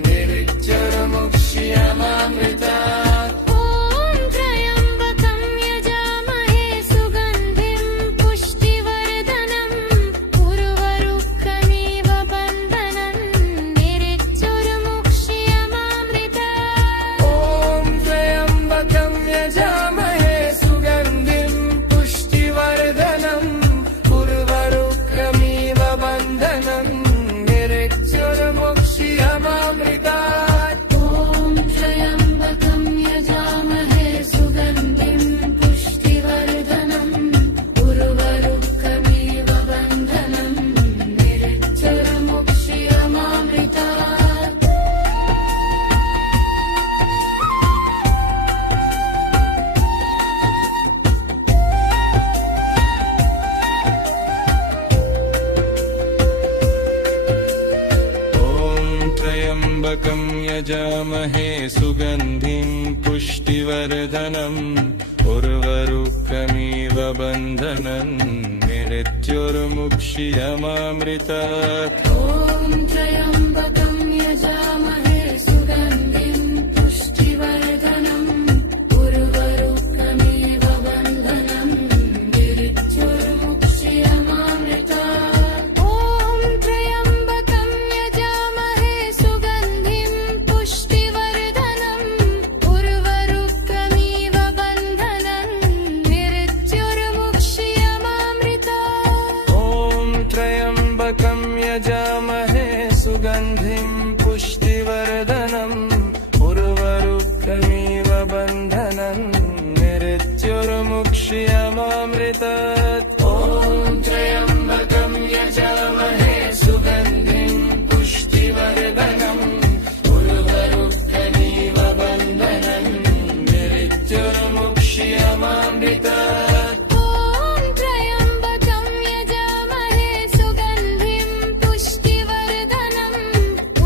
निरिच्योर्मुक्ष्यमामृतात् ॐ त्र्यम्बकं यजामहे सुगन्धिं पुष्टिवर्धनम् उर्वरुकमिव बन्धनन् निरिच्योर्मुक्ष्यमामृतात् ॐ त्र्यम्बकं यजामहे सुगन्धिं पुष्टिवर्धनम् उर्वरुकमिव बन्धनन् निरिच्योर्मुक्ष्यमामृतात् ॐ त्र्यम्बकं यजामहे सुगन्धिं पुष्टिवर्धनम् उर्वरुकमिव बन्धनन् निरिच्योर्मुक्ष्यमामृतात् ॐ त्र्यम्बकं यजामहे सुगन्धिं पुष्टिवर्धनम् उर्वरुकमिव बन्धनन् निरिच्योर्मुक्ष्यमामृतात् ॐ त्र्यम्बकं यजामहे सुगन्धिं पुष्टिवर्धनम् उर्वरुकमिव बन्धनन् निरिच्योर्मुक्ष्यमामृतात् ॐ त्र्यम्बकं यजामहे सुगन्धिं पुष्टिवर्धनम् उर्वरुकमिव बन्धनन् निरिच्योर्मुक्ष्यमामृतात् ॐ त्र्यम्बकं यजामहे सुगन्धिं पुष्टिवर्धनम् उर्वरुकमिव बन्धनन् निरिच्योर्मुक्ष्यमामृतात् ॐ त्र्यम्बकं यजामहे सुगन्धिं पुष्टिवर्धनम् उर्वरुकमिव बन्धनन् निरिच्योर्मुक्ष्यमामृतात् ॐ त्र्यम्बकं यजामहे सुगन्धिं पुष्टिवर्धनम्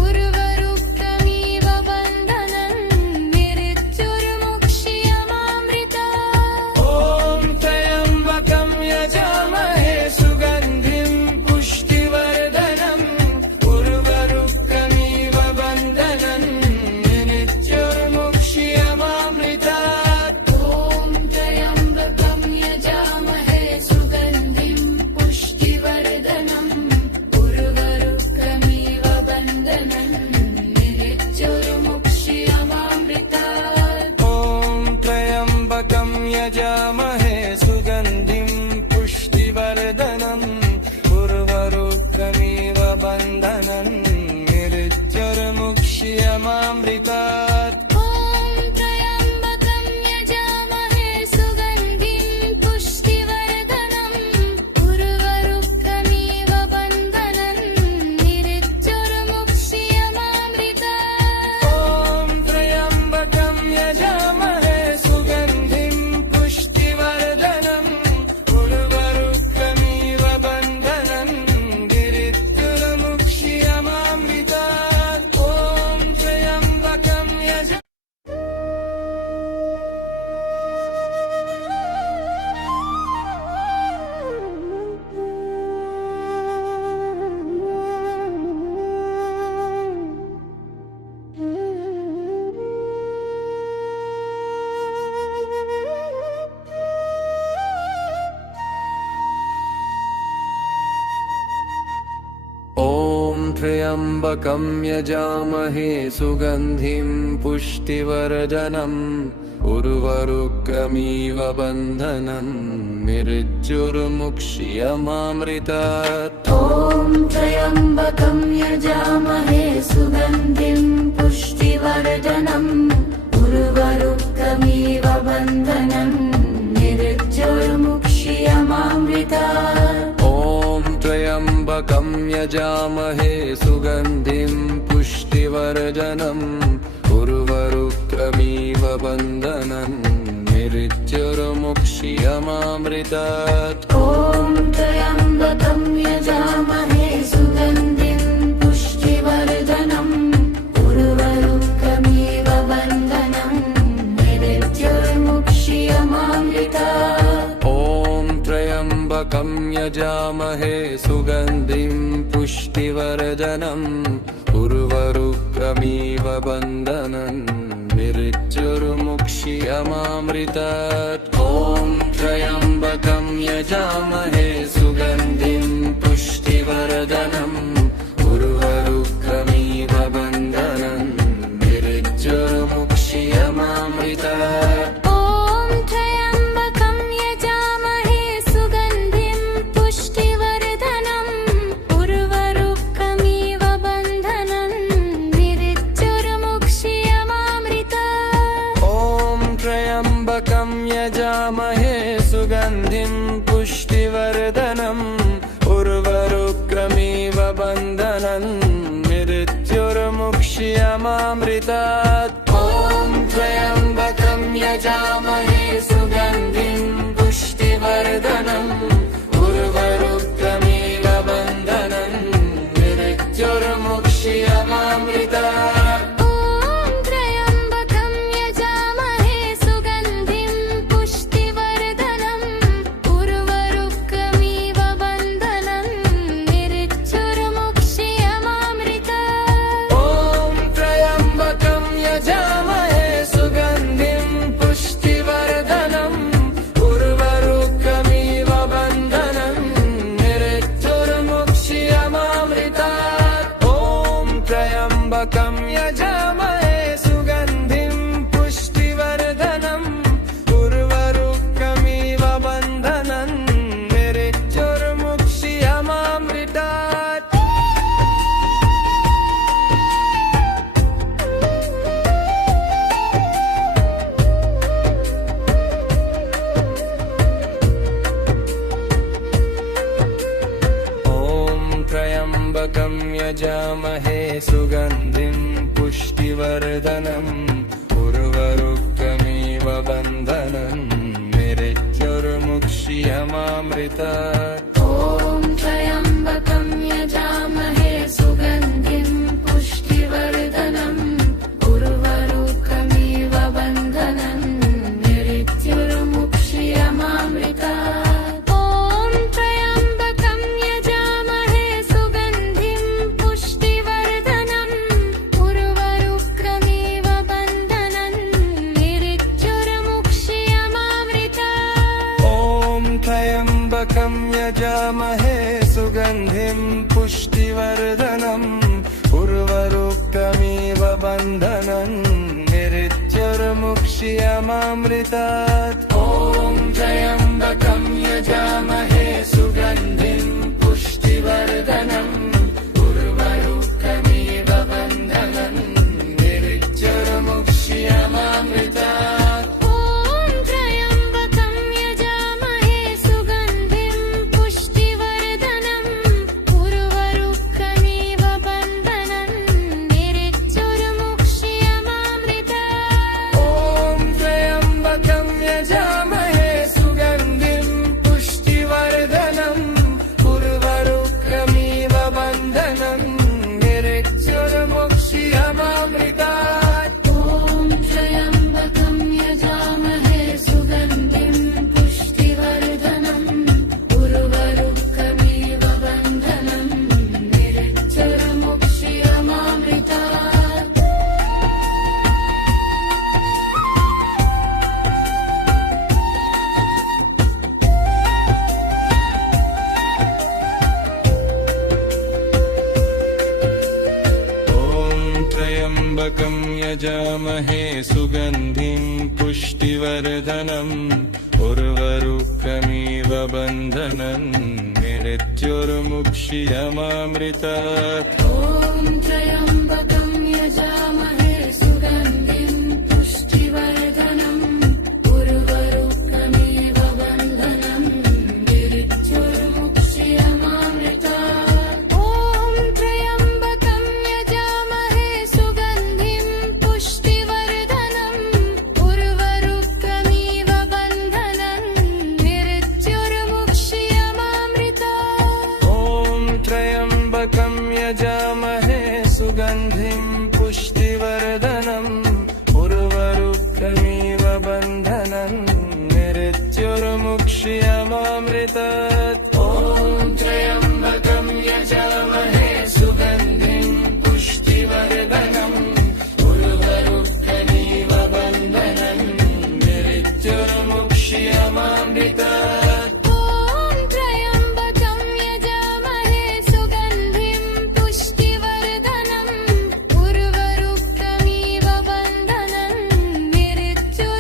उर्वरुकमिव बन्धनन् निरिच्योर्मुक्ष्यमामृतात् ॐ त्र्यम्बकं यजामहे सुगन्धिं पुष्टिवर्धनम् उर्वरुकमिव बन्धनं मृत्युर्मुक्ष्यमामृतात् ॐ त्र्यम्बकं यजामहे सुगन्धिं पुष्टिवर्धनम् उर्वरुकमिव बन्धनं मृत्युर्मुक्ष्यमामृतात् ॐ त्र्यम्बकं यजामहे सुगन्धिं पुष्टिवर्धनम् उर्वरुकमिव बन्धनं मृत्युर्मुक्ष्यमामृतात् ॐ त्र्यम्बकं यजामहे सुगन्धिं पुष्टिवर्धनम् उर्वरुकमिव बन्धनं मृत्युर्मुक्ष्यमामृतात् ॐ त्र्यम्बकं यजामहे सुगन्धिं पुष्टिवर्धनम् उर्वरुकमिव बन्धनं मृत्युर्मुक्ष्यमामृतात् ॐ त्र्यम्बकं यजामहे सुगन्धिं पुष्टिवर्धनम् उर्वरुकमिव बन्धनं मृत्युर्मुक्ष्यमामृतात् ॐ त्र्यम्बकं यजामहे सुगन्धिं पुष्टिवर्धनम् उर्वरुकमिव बन्धनं मृत्युर्मुक्ष्यमामृतात् ॐ त्र्यम्बकं यजामहे सुगन्धिं पुष्टिवर्धनम् उर्वरुकमिव बन्धनं मृत्युर्मुक्ष्यमामृतात् ॐ त्र्यम्बकं यजामहे सुगन्धिं पुष्टिवर्धनम् उर्वरुकमिव बन्धनं मृत्युर्मुक्ष्यमामृतात् त्र्यम्बकं यजामहे सुगन्धिं पुष्टिवर्धनम् उर्वरुकमिव बन्धनं मृत्युर्मुक्ष्यमामृतात् त्र्यम्बकं यजामहे सुगन्धिं पुष्टिवर्धनम् उर्वरुकमिव बन्धनं मृत्युर्मुक्ष्यमामृतात् ॐ त्र्यम्बकं यजामहे सुगन्धिं पुष्टिवर्धनम् उर्वरुकमिव बन्धनं मृत्युर्मुक्ष्यमामृतात् ॐ त्र्यम्बकं यजामहे सुगन्धिं पुष्टिवर्धनम् उर्वरुकमिव बन्धनं मृत्युर्मुक्ष्यमामृतात् ॐ त्र्यम्बकं यजामहे सुगन्धिं पुष्टिवर्धनम् उर्वरुकमिव बन्धनं मृत्युर्मुक्ष्यमामृतात् ॐ त्र्यम्बकं यजामहे सुगन्धिं पुष्टिवर्धनम् उर्वरुकमिव बन्धनं मृत्युर्मुक्ष्यमामृतात् ॐ त्र्यम्बकं यजामहे सुगन्धिं पुष्टिवर्धनम् उर्वरुकमिव बन्धनं मृत्युर्मुक्ष्यमामृतात् ॐ त्र्यम्बकं यजामहे सुगन्धिं पुष्टिवर्धनम् उर्वरुकमिव बन्धनं मृत्युर्मुक्ष्यमामृतात् यजामहे सुगन्धिं पुष्टिवर्धनम् उर्वरुकमिव बन्धनन् मृत्युर्मुक्षीयमामृतात् ॐ त्र्यम्बकं यजामहे सुगन्धिं पुष्टिवर्धनम् उर्वरुकमिव बन्धनम् मृत्युर्मुक्षीयमामृतात् ॐ त्र्यम्बकं यजामहे सुगन्धिं पुष्टिवर्धनम् उर्वरुकमिव बन्धनम् मृत्युर्मुक्षीयमामृतात् ॐ त्र्यम्बकं यजामहे सुगन्धिं पुष्टिवर्धनम् उर्वरुकमिव बन्धनन् मृत्युर्मुक्षीयमामृतात् ॐ त्र्यम्बकं यजामहे सुगन्धिं पुष्टिवर्धनम् उर्वरुकमिव बन्धनन् मृत्युर्मुक्षीयमामृतात्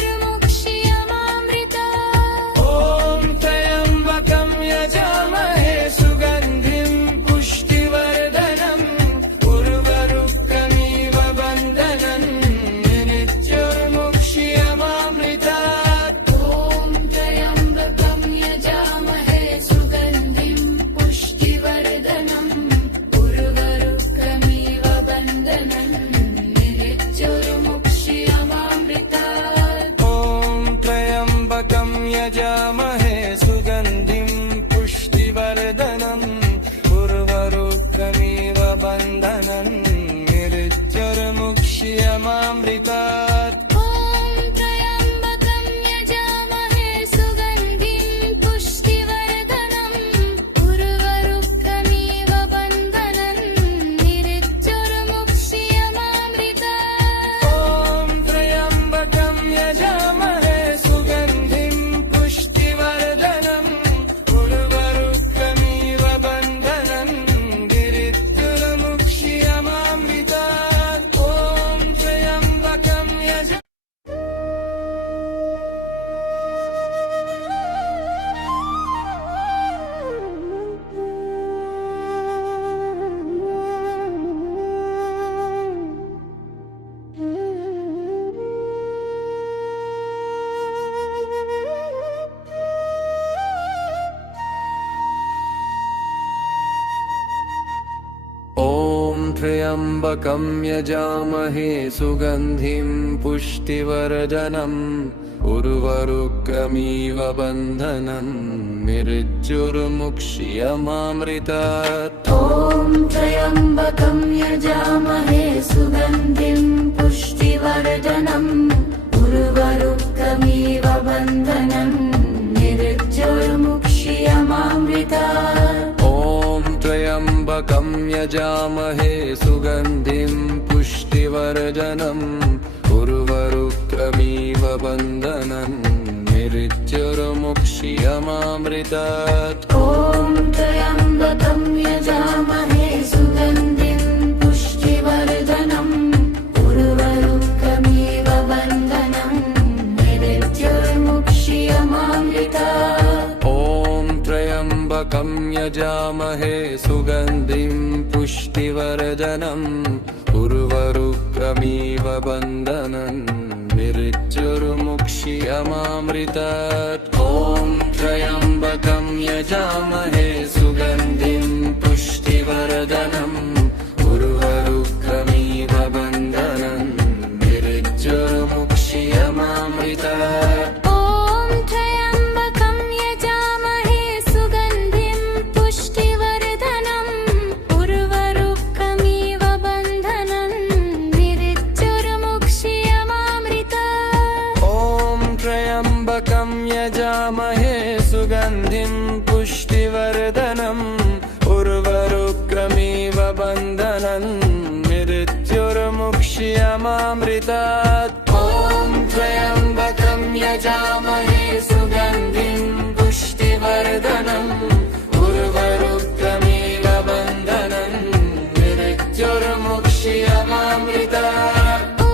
यजामहे सुगन्धिं पुष्टिवर्धनम् उर्वरुकमिव बन्धनन् मृत्युर्मुक्षीयमामृतात् ॐ त्र्यम्बकं यजामहे सुगन्धिं पुष्टिवर्धनम् उर्वरुकमिव बन्धनन् मृत्युर्मुक्षीयमामृतात् ॐ त्र्यम्बकं यजामहे सुगन्धिं पुष्टिवर्धनम् उर्वरुकमिव बन्धनन् मृत्युर्मुक्षीयमामृतात् ॐ त्र्यम्बकं त्र्यम्बकं यजामहे सुगन्धिं पुष्टिवर्धनम् उर्वरुकमिव बन्धनन् मृत्युर्मुक्षीयमामृतात् ॐ त्र्यम्बकं यजामहे सुगन्धिं पुष्टिवर्धनम् उर्वरुकमिव बन्धनन् मृत्युर्मुक्षीयमामृतात् ॐ त्र्यम्बकं यजामहे सुगन्धिं पुष्टिवर्धनम् उर्वरुकमिव बन्धनन् मृत्युर्मुक्षीयमामृतात् ॐ त्र्यम्बकं यजामहे सुगन्धिं पुष्टिवर्धनम् उर्वरुकमिव बन्धनम् मृत्युर्मुक्षीयमामृतात् ॐ त्र्यम्बकं यजामहे सुगन्धिं पुष्टिवर्धनम् उर्वरुकमिव बन्धनन् मृत्युर्मुक्षीयमामृतात् ॐ त्र्यम्बकं यजामहे सुगन्धिं पुष्टिवर्धनम् उर्वरुकमिव बन्धनन् मृत्युर्मुक्षीयमामृतात् ॐ त्र्यम्बकं यजामहे सुगन्धिं पुष्टिवर्धनम् उर्वरुकमिव बन्धनन् मृत्युर्मुक्षीयमामृतात् ॐ त्र्यम्बकं यजामहे सुगन्धिं पुष्टिवर्धनम् उर्वरुकमिव बन्धनन् मृत्युर्मुक्षीयमामृतात् ॐ त्र्यम्बकं यजामहे सुगन्धिं पुष्टिवर्धनम् उर्वरुकमिव बन्धनन् मृत्युर्मुक्षीयमामृतात् ॐ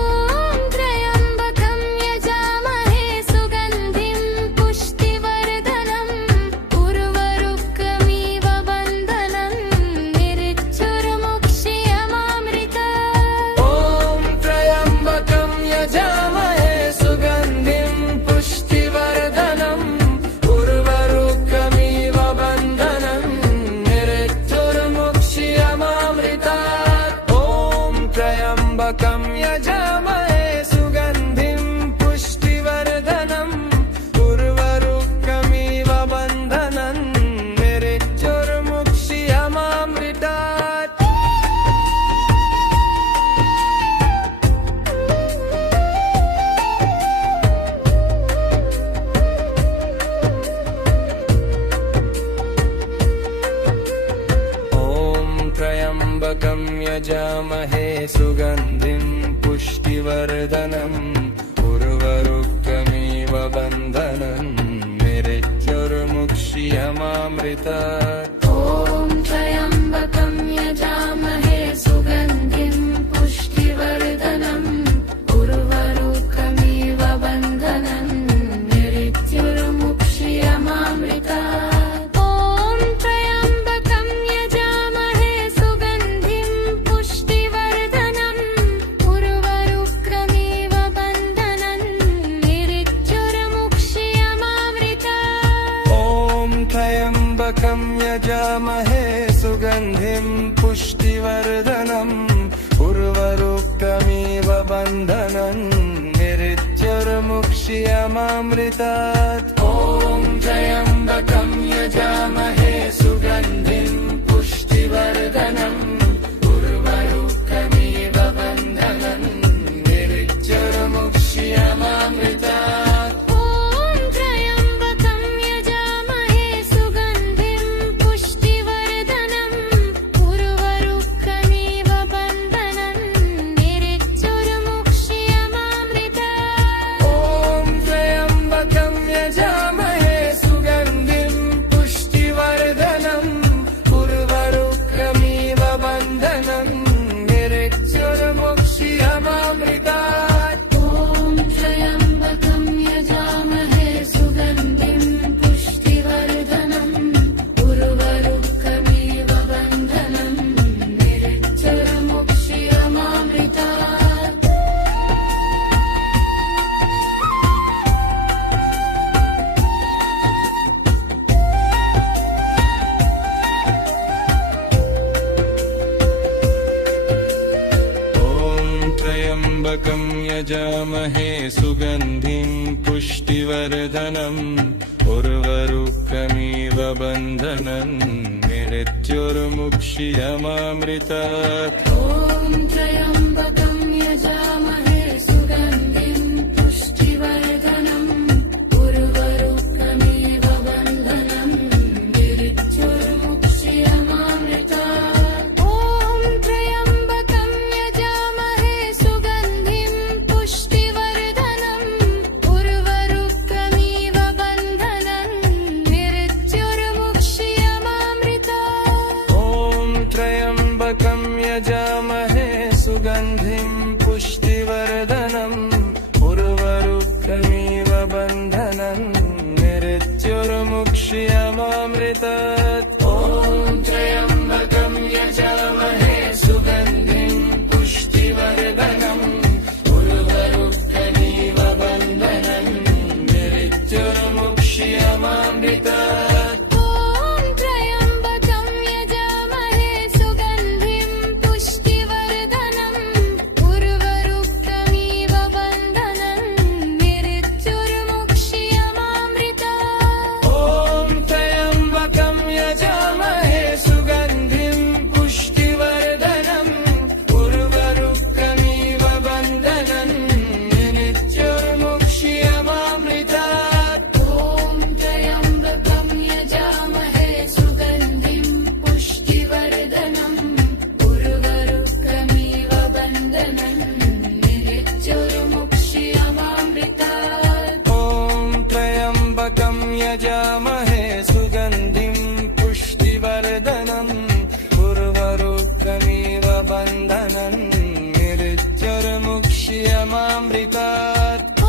यजामहे सुगन्धिं पुष्टिवर्धनम् उर्वरुकमिव बन्धनन् निरिच्योर्मुक्ष्यमामृतात् ॐ त्र्यम्बकं यजामहे सुगन्धिं पुष्टिवर्धनम् उर्वरुकमिव बन्धनन् निरिच्योर्मुक्ष्यमामृतात् ॐ त्र्यम्बकं यजामहे सुगन्धिं पुष्टिवर्धनम् उर्वरुकमिव बन्धनन् निरिच्योर्मुक्ष्यमामृतात् ॐ त्र्यम्बकं यजामहे सुगन्धिं पुष्टिवर्धनम् उर्वरुकमिव बन्धनन् निरिच्योर्मुक्ष्यमामृतात् ॐ त्र्यम्बकं यजामहे सुगन्धिं पुष्टिवर्धनम् उर्वरुकमिव बन्धनन् निरिच्योर्मुक्ष्यमामृतात् ॐ त्र्यम्बकं यजामहे सुगन्धिं पुष्टिवर्धनम् उर्वरुकमिव बन्धनन् निरिच्योर्मुक्ष्यमामृतात् ॐ त्र्यम्बकं यजामहे सुगन्धिं पुष्टिवर्धनम् उर्वरुकमिव बन्धनन् निरिच्योर्मुक्ष्यमामृतात् ॐ त्र्यम्बकं यजामहे सुगन्धिं पुष्टिवर्धनम् उर्वरुकमिव बन्धनन् निरिच्योर्मुक्ष्यमामृतात् ॐ त्र्यम्बकं यजामहे सुगन्धिं पुष्टिवर्धनम् उर्वरुकमिव बन्धनन् निरिच्योर्मुक्ष्यमामृतात् ॐ त्र्यम्बकं यजामहे सुगन्धिं पुष्टिवर्धनम् उर्वरुकमिव बन्धनन् निरिच्योर्मुक्ष्यमामृतात् ॐ त्र्यम्बकं यजामहे सुगन्धिं पुष्टिवर्धनम् उर्वरुकमिव बन्धनन् निरिच्योर्मुक्ष्यमामृतात् ॐ त्र्यम्बकं यजामहे सुगन्धिं पुष्टिवर्धनम् उर्वरुकमिव बन्धनन् निरिच्योर्मुक्ष्यमामृतात् ॐ त्र्यम्बकं यजामहे सुगन्धिं पुष्टिवर्धनम् उर्वरुकमिव बन्धनन् निरिच्योर्मुक्ष्यमामृतात् ॐ त्र्यम्बकं यजामहे सुगन्धिं पुष्टिवर्धनम् उर्वरुकमिव बन्धनन् निरिच्योर्मुक्ष्यमामृतात् ॐ त्र्यम्बकं यजामहे सुगन्धिं पुष्टिवर्धनम् उर्वरुकमिव बन्धनन् निरिच्योर्मुक्ष्यमामृतात् ॐ त्र्यम्बकं यजामहे सुगन्धिं पुष्टिवर्धनम् उर्वरुकमिव बन्धनन् निरिच्योर्मुक्ष्यमामृतात् ॐ त्र्यम्बकं यजामहे सुगन्धिं पुष्टिवर्धनम् उर्वरुकमिव बन्धनन् निरिच्योर्मुक्ष्यमामृतात् ॐ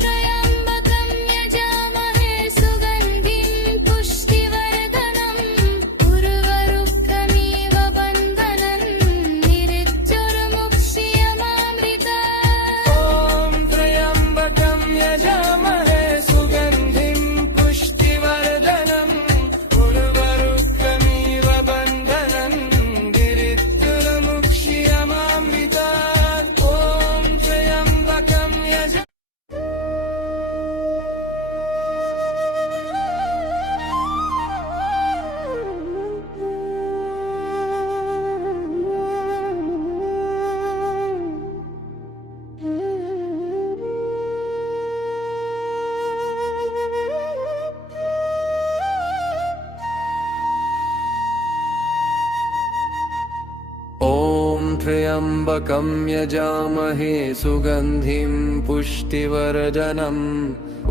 त्र्यम्बकं यजामहे सुगन्धिं पुष्टिवर्धनम् उर्वरुकमिव बन्धनन् निरिच्योर्मुक्ष्यमामृतात् ॐ त्र्यम्बकं यजामहे सुगन्धिं पुष्टिवर्धनम् त्र्यम्बकं यजामहे सुगन्धिं पुष्टिवर्धनम्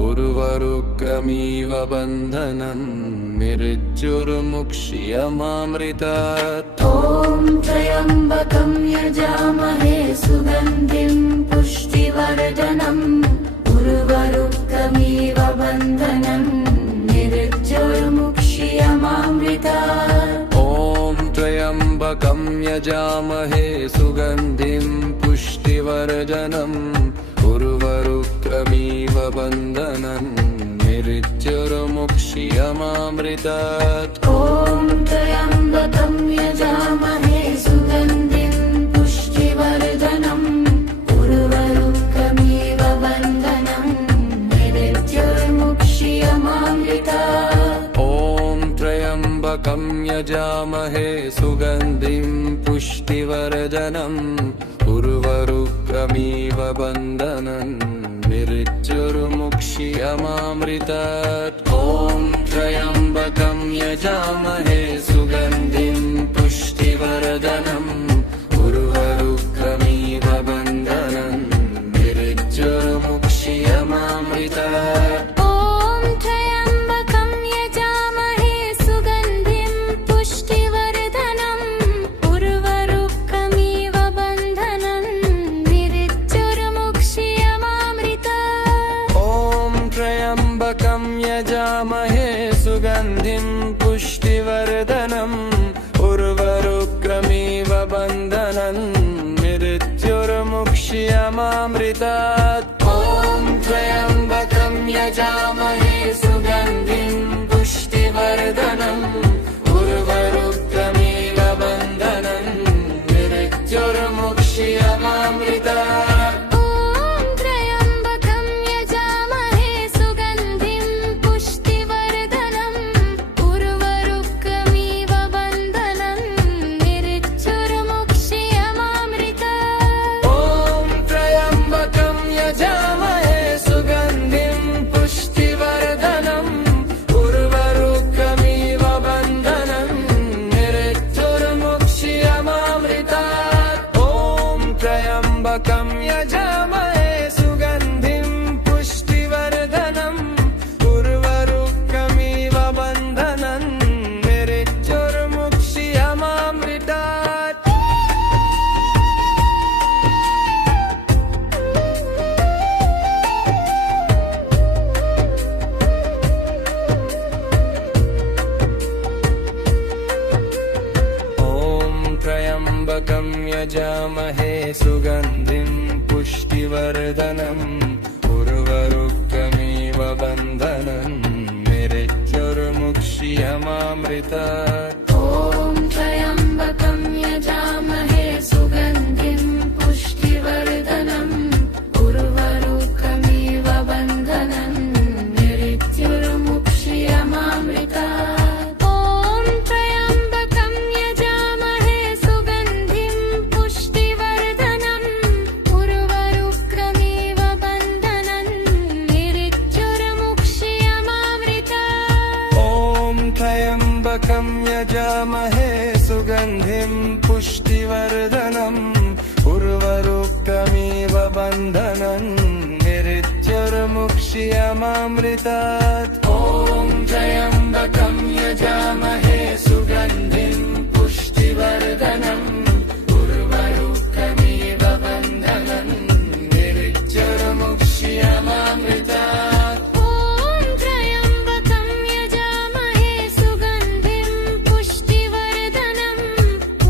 उर्वरुकमिव बन्धनं मृत्युर्मुक्ष्यमामृतात् ॐ त्र्यम्बकं यजामहे सुगन्धिं पुष्टिवर्धनम् उर्वरुकमिव बन्धनं मृत्युर्मुक्ष्यमामृतात् ॐ त्र्यम्बकं यजामहे सुगन्धिं पुष्टिवर्धनम् उर्वरुकमिव बन्धनं मृत्युर्मुक्ष्यमामृतात् ॐ त्र्यम्बकं यजामहे सुगन्धिं पुष्टिवर्धनम् उर्वरुकमिव बन्धनं मृत्युर्मुक्ष्यमामृतात् ॐ त्र्यम्बकं यजामहे सुगन्धिं पुष्टिवर्धनम् उर्वरुकमिव बन्धनं मृत्युर्मुक्ष्यमामृतात् ॐ त्र्यम्बकं यजामहे सुगन्धिं पुष्टिवर्धनम् उर्वरुकमिव बन्धनं मृत्युर्मुक्ष्यमामृतात् ॐ त्र्यम्बकं यजामहे सुगन्धिं पुष्टिवर्धनम् उर्वरुकमिव बन्धनं मृत्युर्मुक्ष्यमामृतात् ॐ त्र्यम्बकं यजामहे सुगन्धिं पुष्टिवर्धनम् उर्वरुकमिव बन्धनं मृत्युर्मुक्ष्यमामृतात् ॐ त्र्यम्बकं यजामहे सुगन्धिं पुष्टिवर्धनम् उर्वरुकमिव बन्धनं मृत्युर्मुक्ष्यमामृतात् त्र्यम्बकं यजामहे सुगन्धिं पुष्टिवर्धनम् उर्वरुकमिव बन्धनं मृत्युर्मुक्ष्यमामृतात् त्र्यम्बकं यजामहे सुगन्धिं पुष्टिवर्धनम् उर्वरुकमिव बन्धनं मृत्युर्मुक्ष्यमामृतात् ॐ त्र्यम्बकं यजामहे सुगन्धिं पुष्टिवर्धनम् उर्वरुकमिव बन्धनं मृत्युर्मुक्ष्यमामृतात् ॐ त्र्यम्बकं यजामहे सुगन्धिं पुष्टिवर्धनम् उर्वरुकमिव बन्धनं मृत्युर्मुक्ष्यमामृतात् ॐ त्र्यम्बकं यजामहे सुगन्धिं पुष्टिवर्धनम् उर्वरुकमिव बन्धनं मृत्युर्मुक्ष्यमामृतात् ॐ त्र्यम्बकं यजामहे सुगन्धिं पुष्टिवर्धनम् उर्वरुकमिव बन्धनं मृत्युर्मुक्ष्यमामृतात् ॐ त्र्यम्बकं यजामहे सुगन्धिं पुष्टिवर्धनम्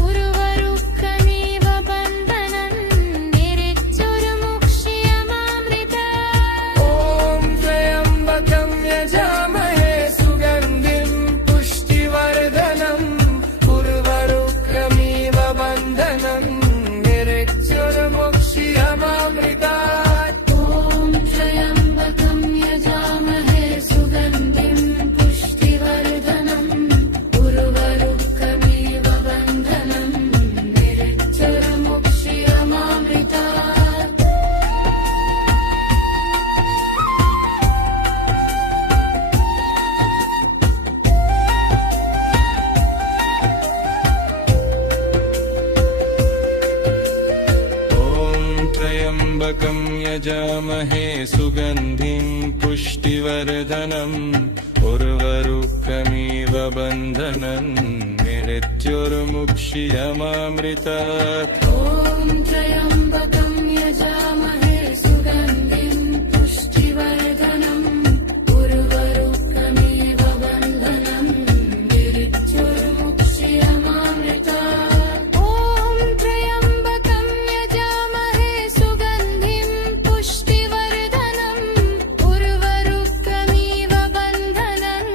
उर्वरुकमिव बन्धनं मृत्युर्मुक्ष्यमामृतात् ॐ त्र्यम्बकं यजामहे सुगन्धिं पुष्टिवर्धनम् उर्वरुकमिव बन्धनं मृत्युर्मुक्ष्यमामृतात् यजामहे सुगन्धिं पुष्टिवर्धनम् उर्वरुकमिव बन्धनन् मृत्युर्मुक्षीयमामृतात् ॐ त्र्यम्बकं यजामहे सुगन्धिं पुष्टिवर्धनम् उर्वरुकमिव बन्धनम् मृत्युर्मुक्षीयमामृतात् ॐ त्र्यम्बकं यजामहे सुगन्धिं पुष्टिवर्धनम् उर्वरुकमिव बन्धनम्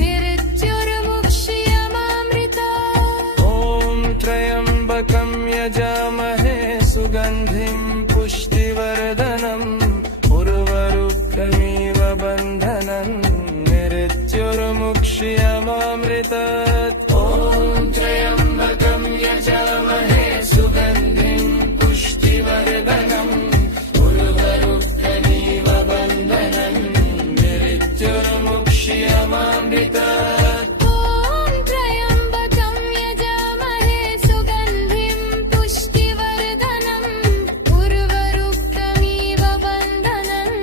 मृत्युर्मुक्षीयमामृतात् ॐ त्र्यम्बकं यजामहे सुगन्धिं पुष्टिवर्धनम् उर्वरुकमिव बन्धनन् मृत्युर्मुक्षीयमामृतात् ॐ त्र्यम्बकं यजामहे सुगन्धिं पुष्टिवर्धनम् उर्वरुकमिव बन्धनन् मृत्युर्मुक्षीयमामृतात् ॐ त्र्यम्बकं यजामहे सुगन्धिं पुष्टिवर्धनम् उर्वरुकमिव बन्धनन्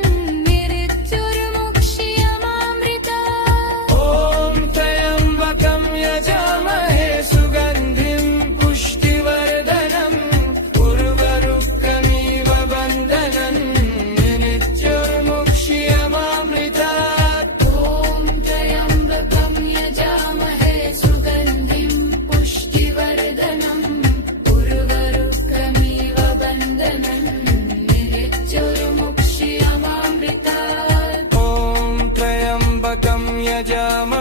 मृत्युर्मुक्षीयमामृतात् ॐ त्र्यम्बकं यजामहे सुगन्धिं पुष्टिवर्धनम् उर्वरुकमिव बन्धनन् मृत्युर्मुक्षीयमामृतात् ॐ त्र्यम्बकं यजामहे सुगन्धिं पुष्टिवर्धनम् उर्वरुकमिव बन्धनन् मृत्युर्मुक्षीयमामृतात् ॐ त्र्यम्बकं यजामहे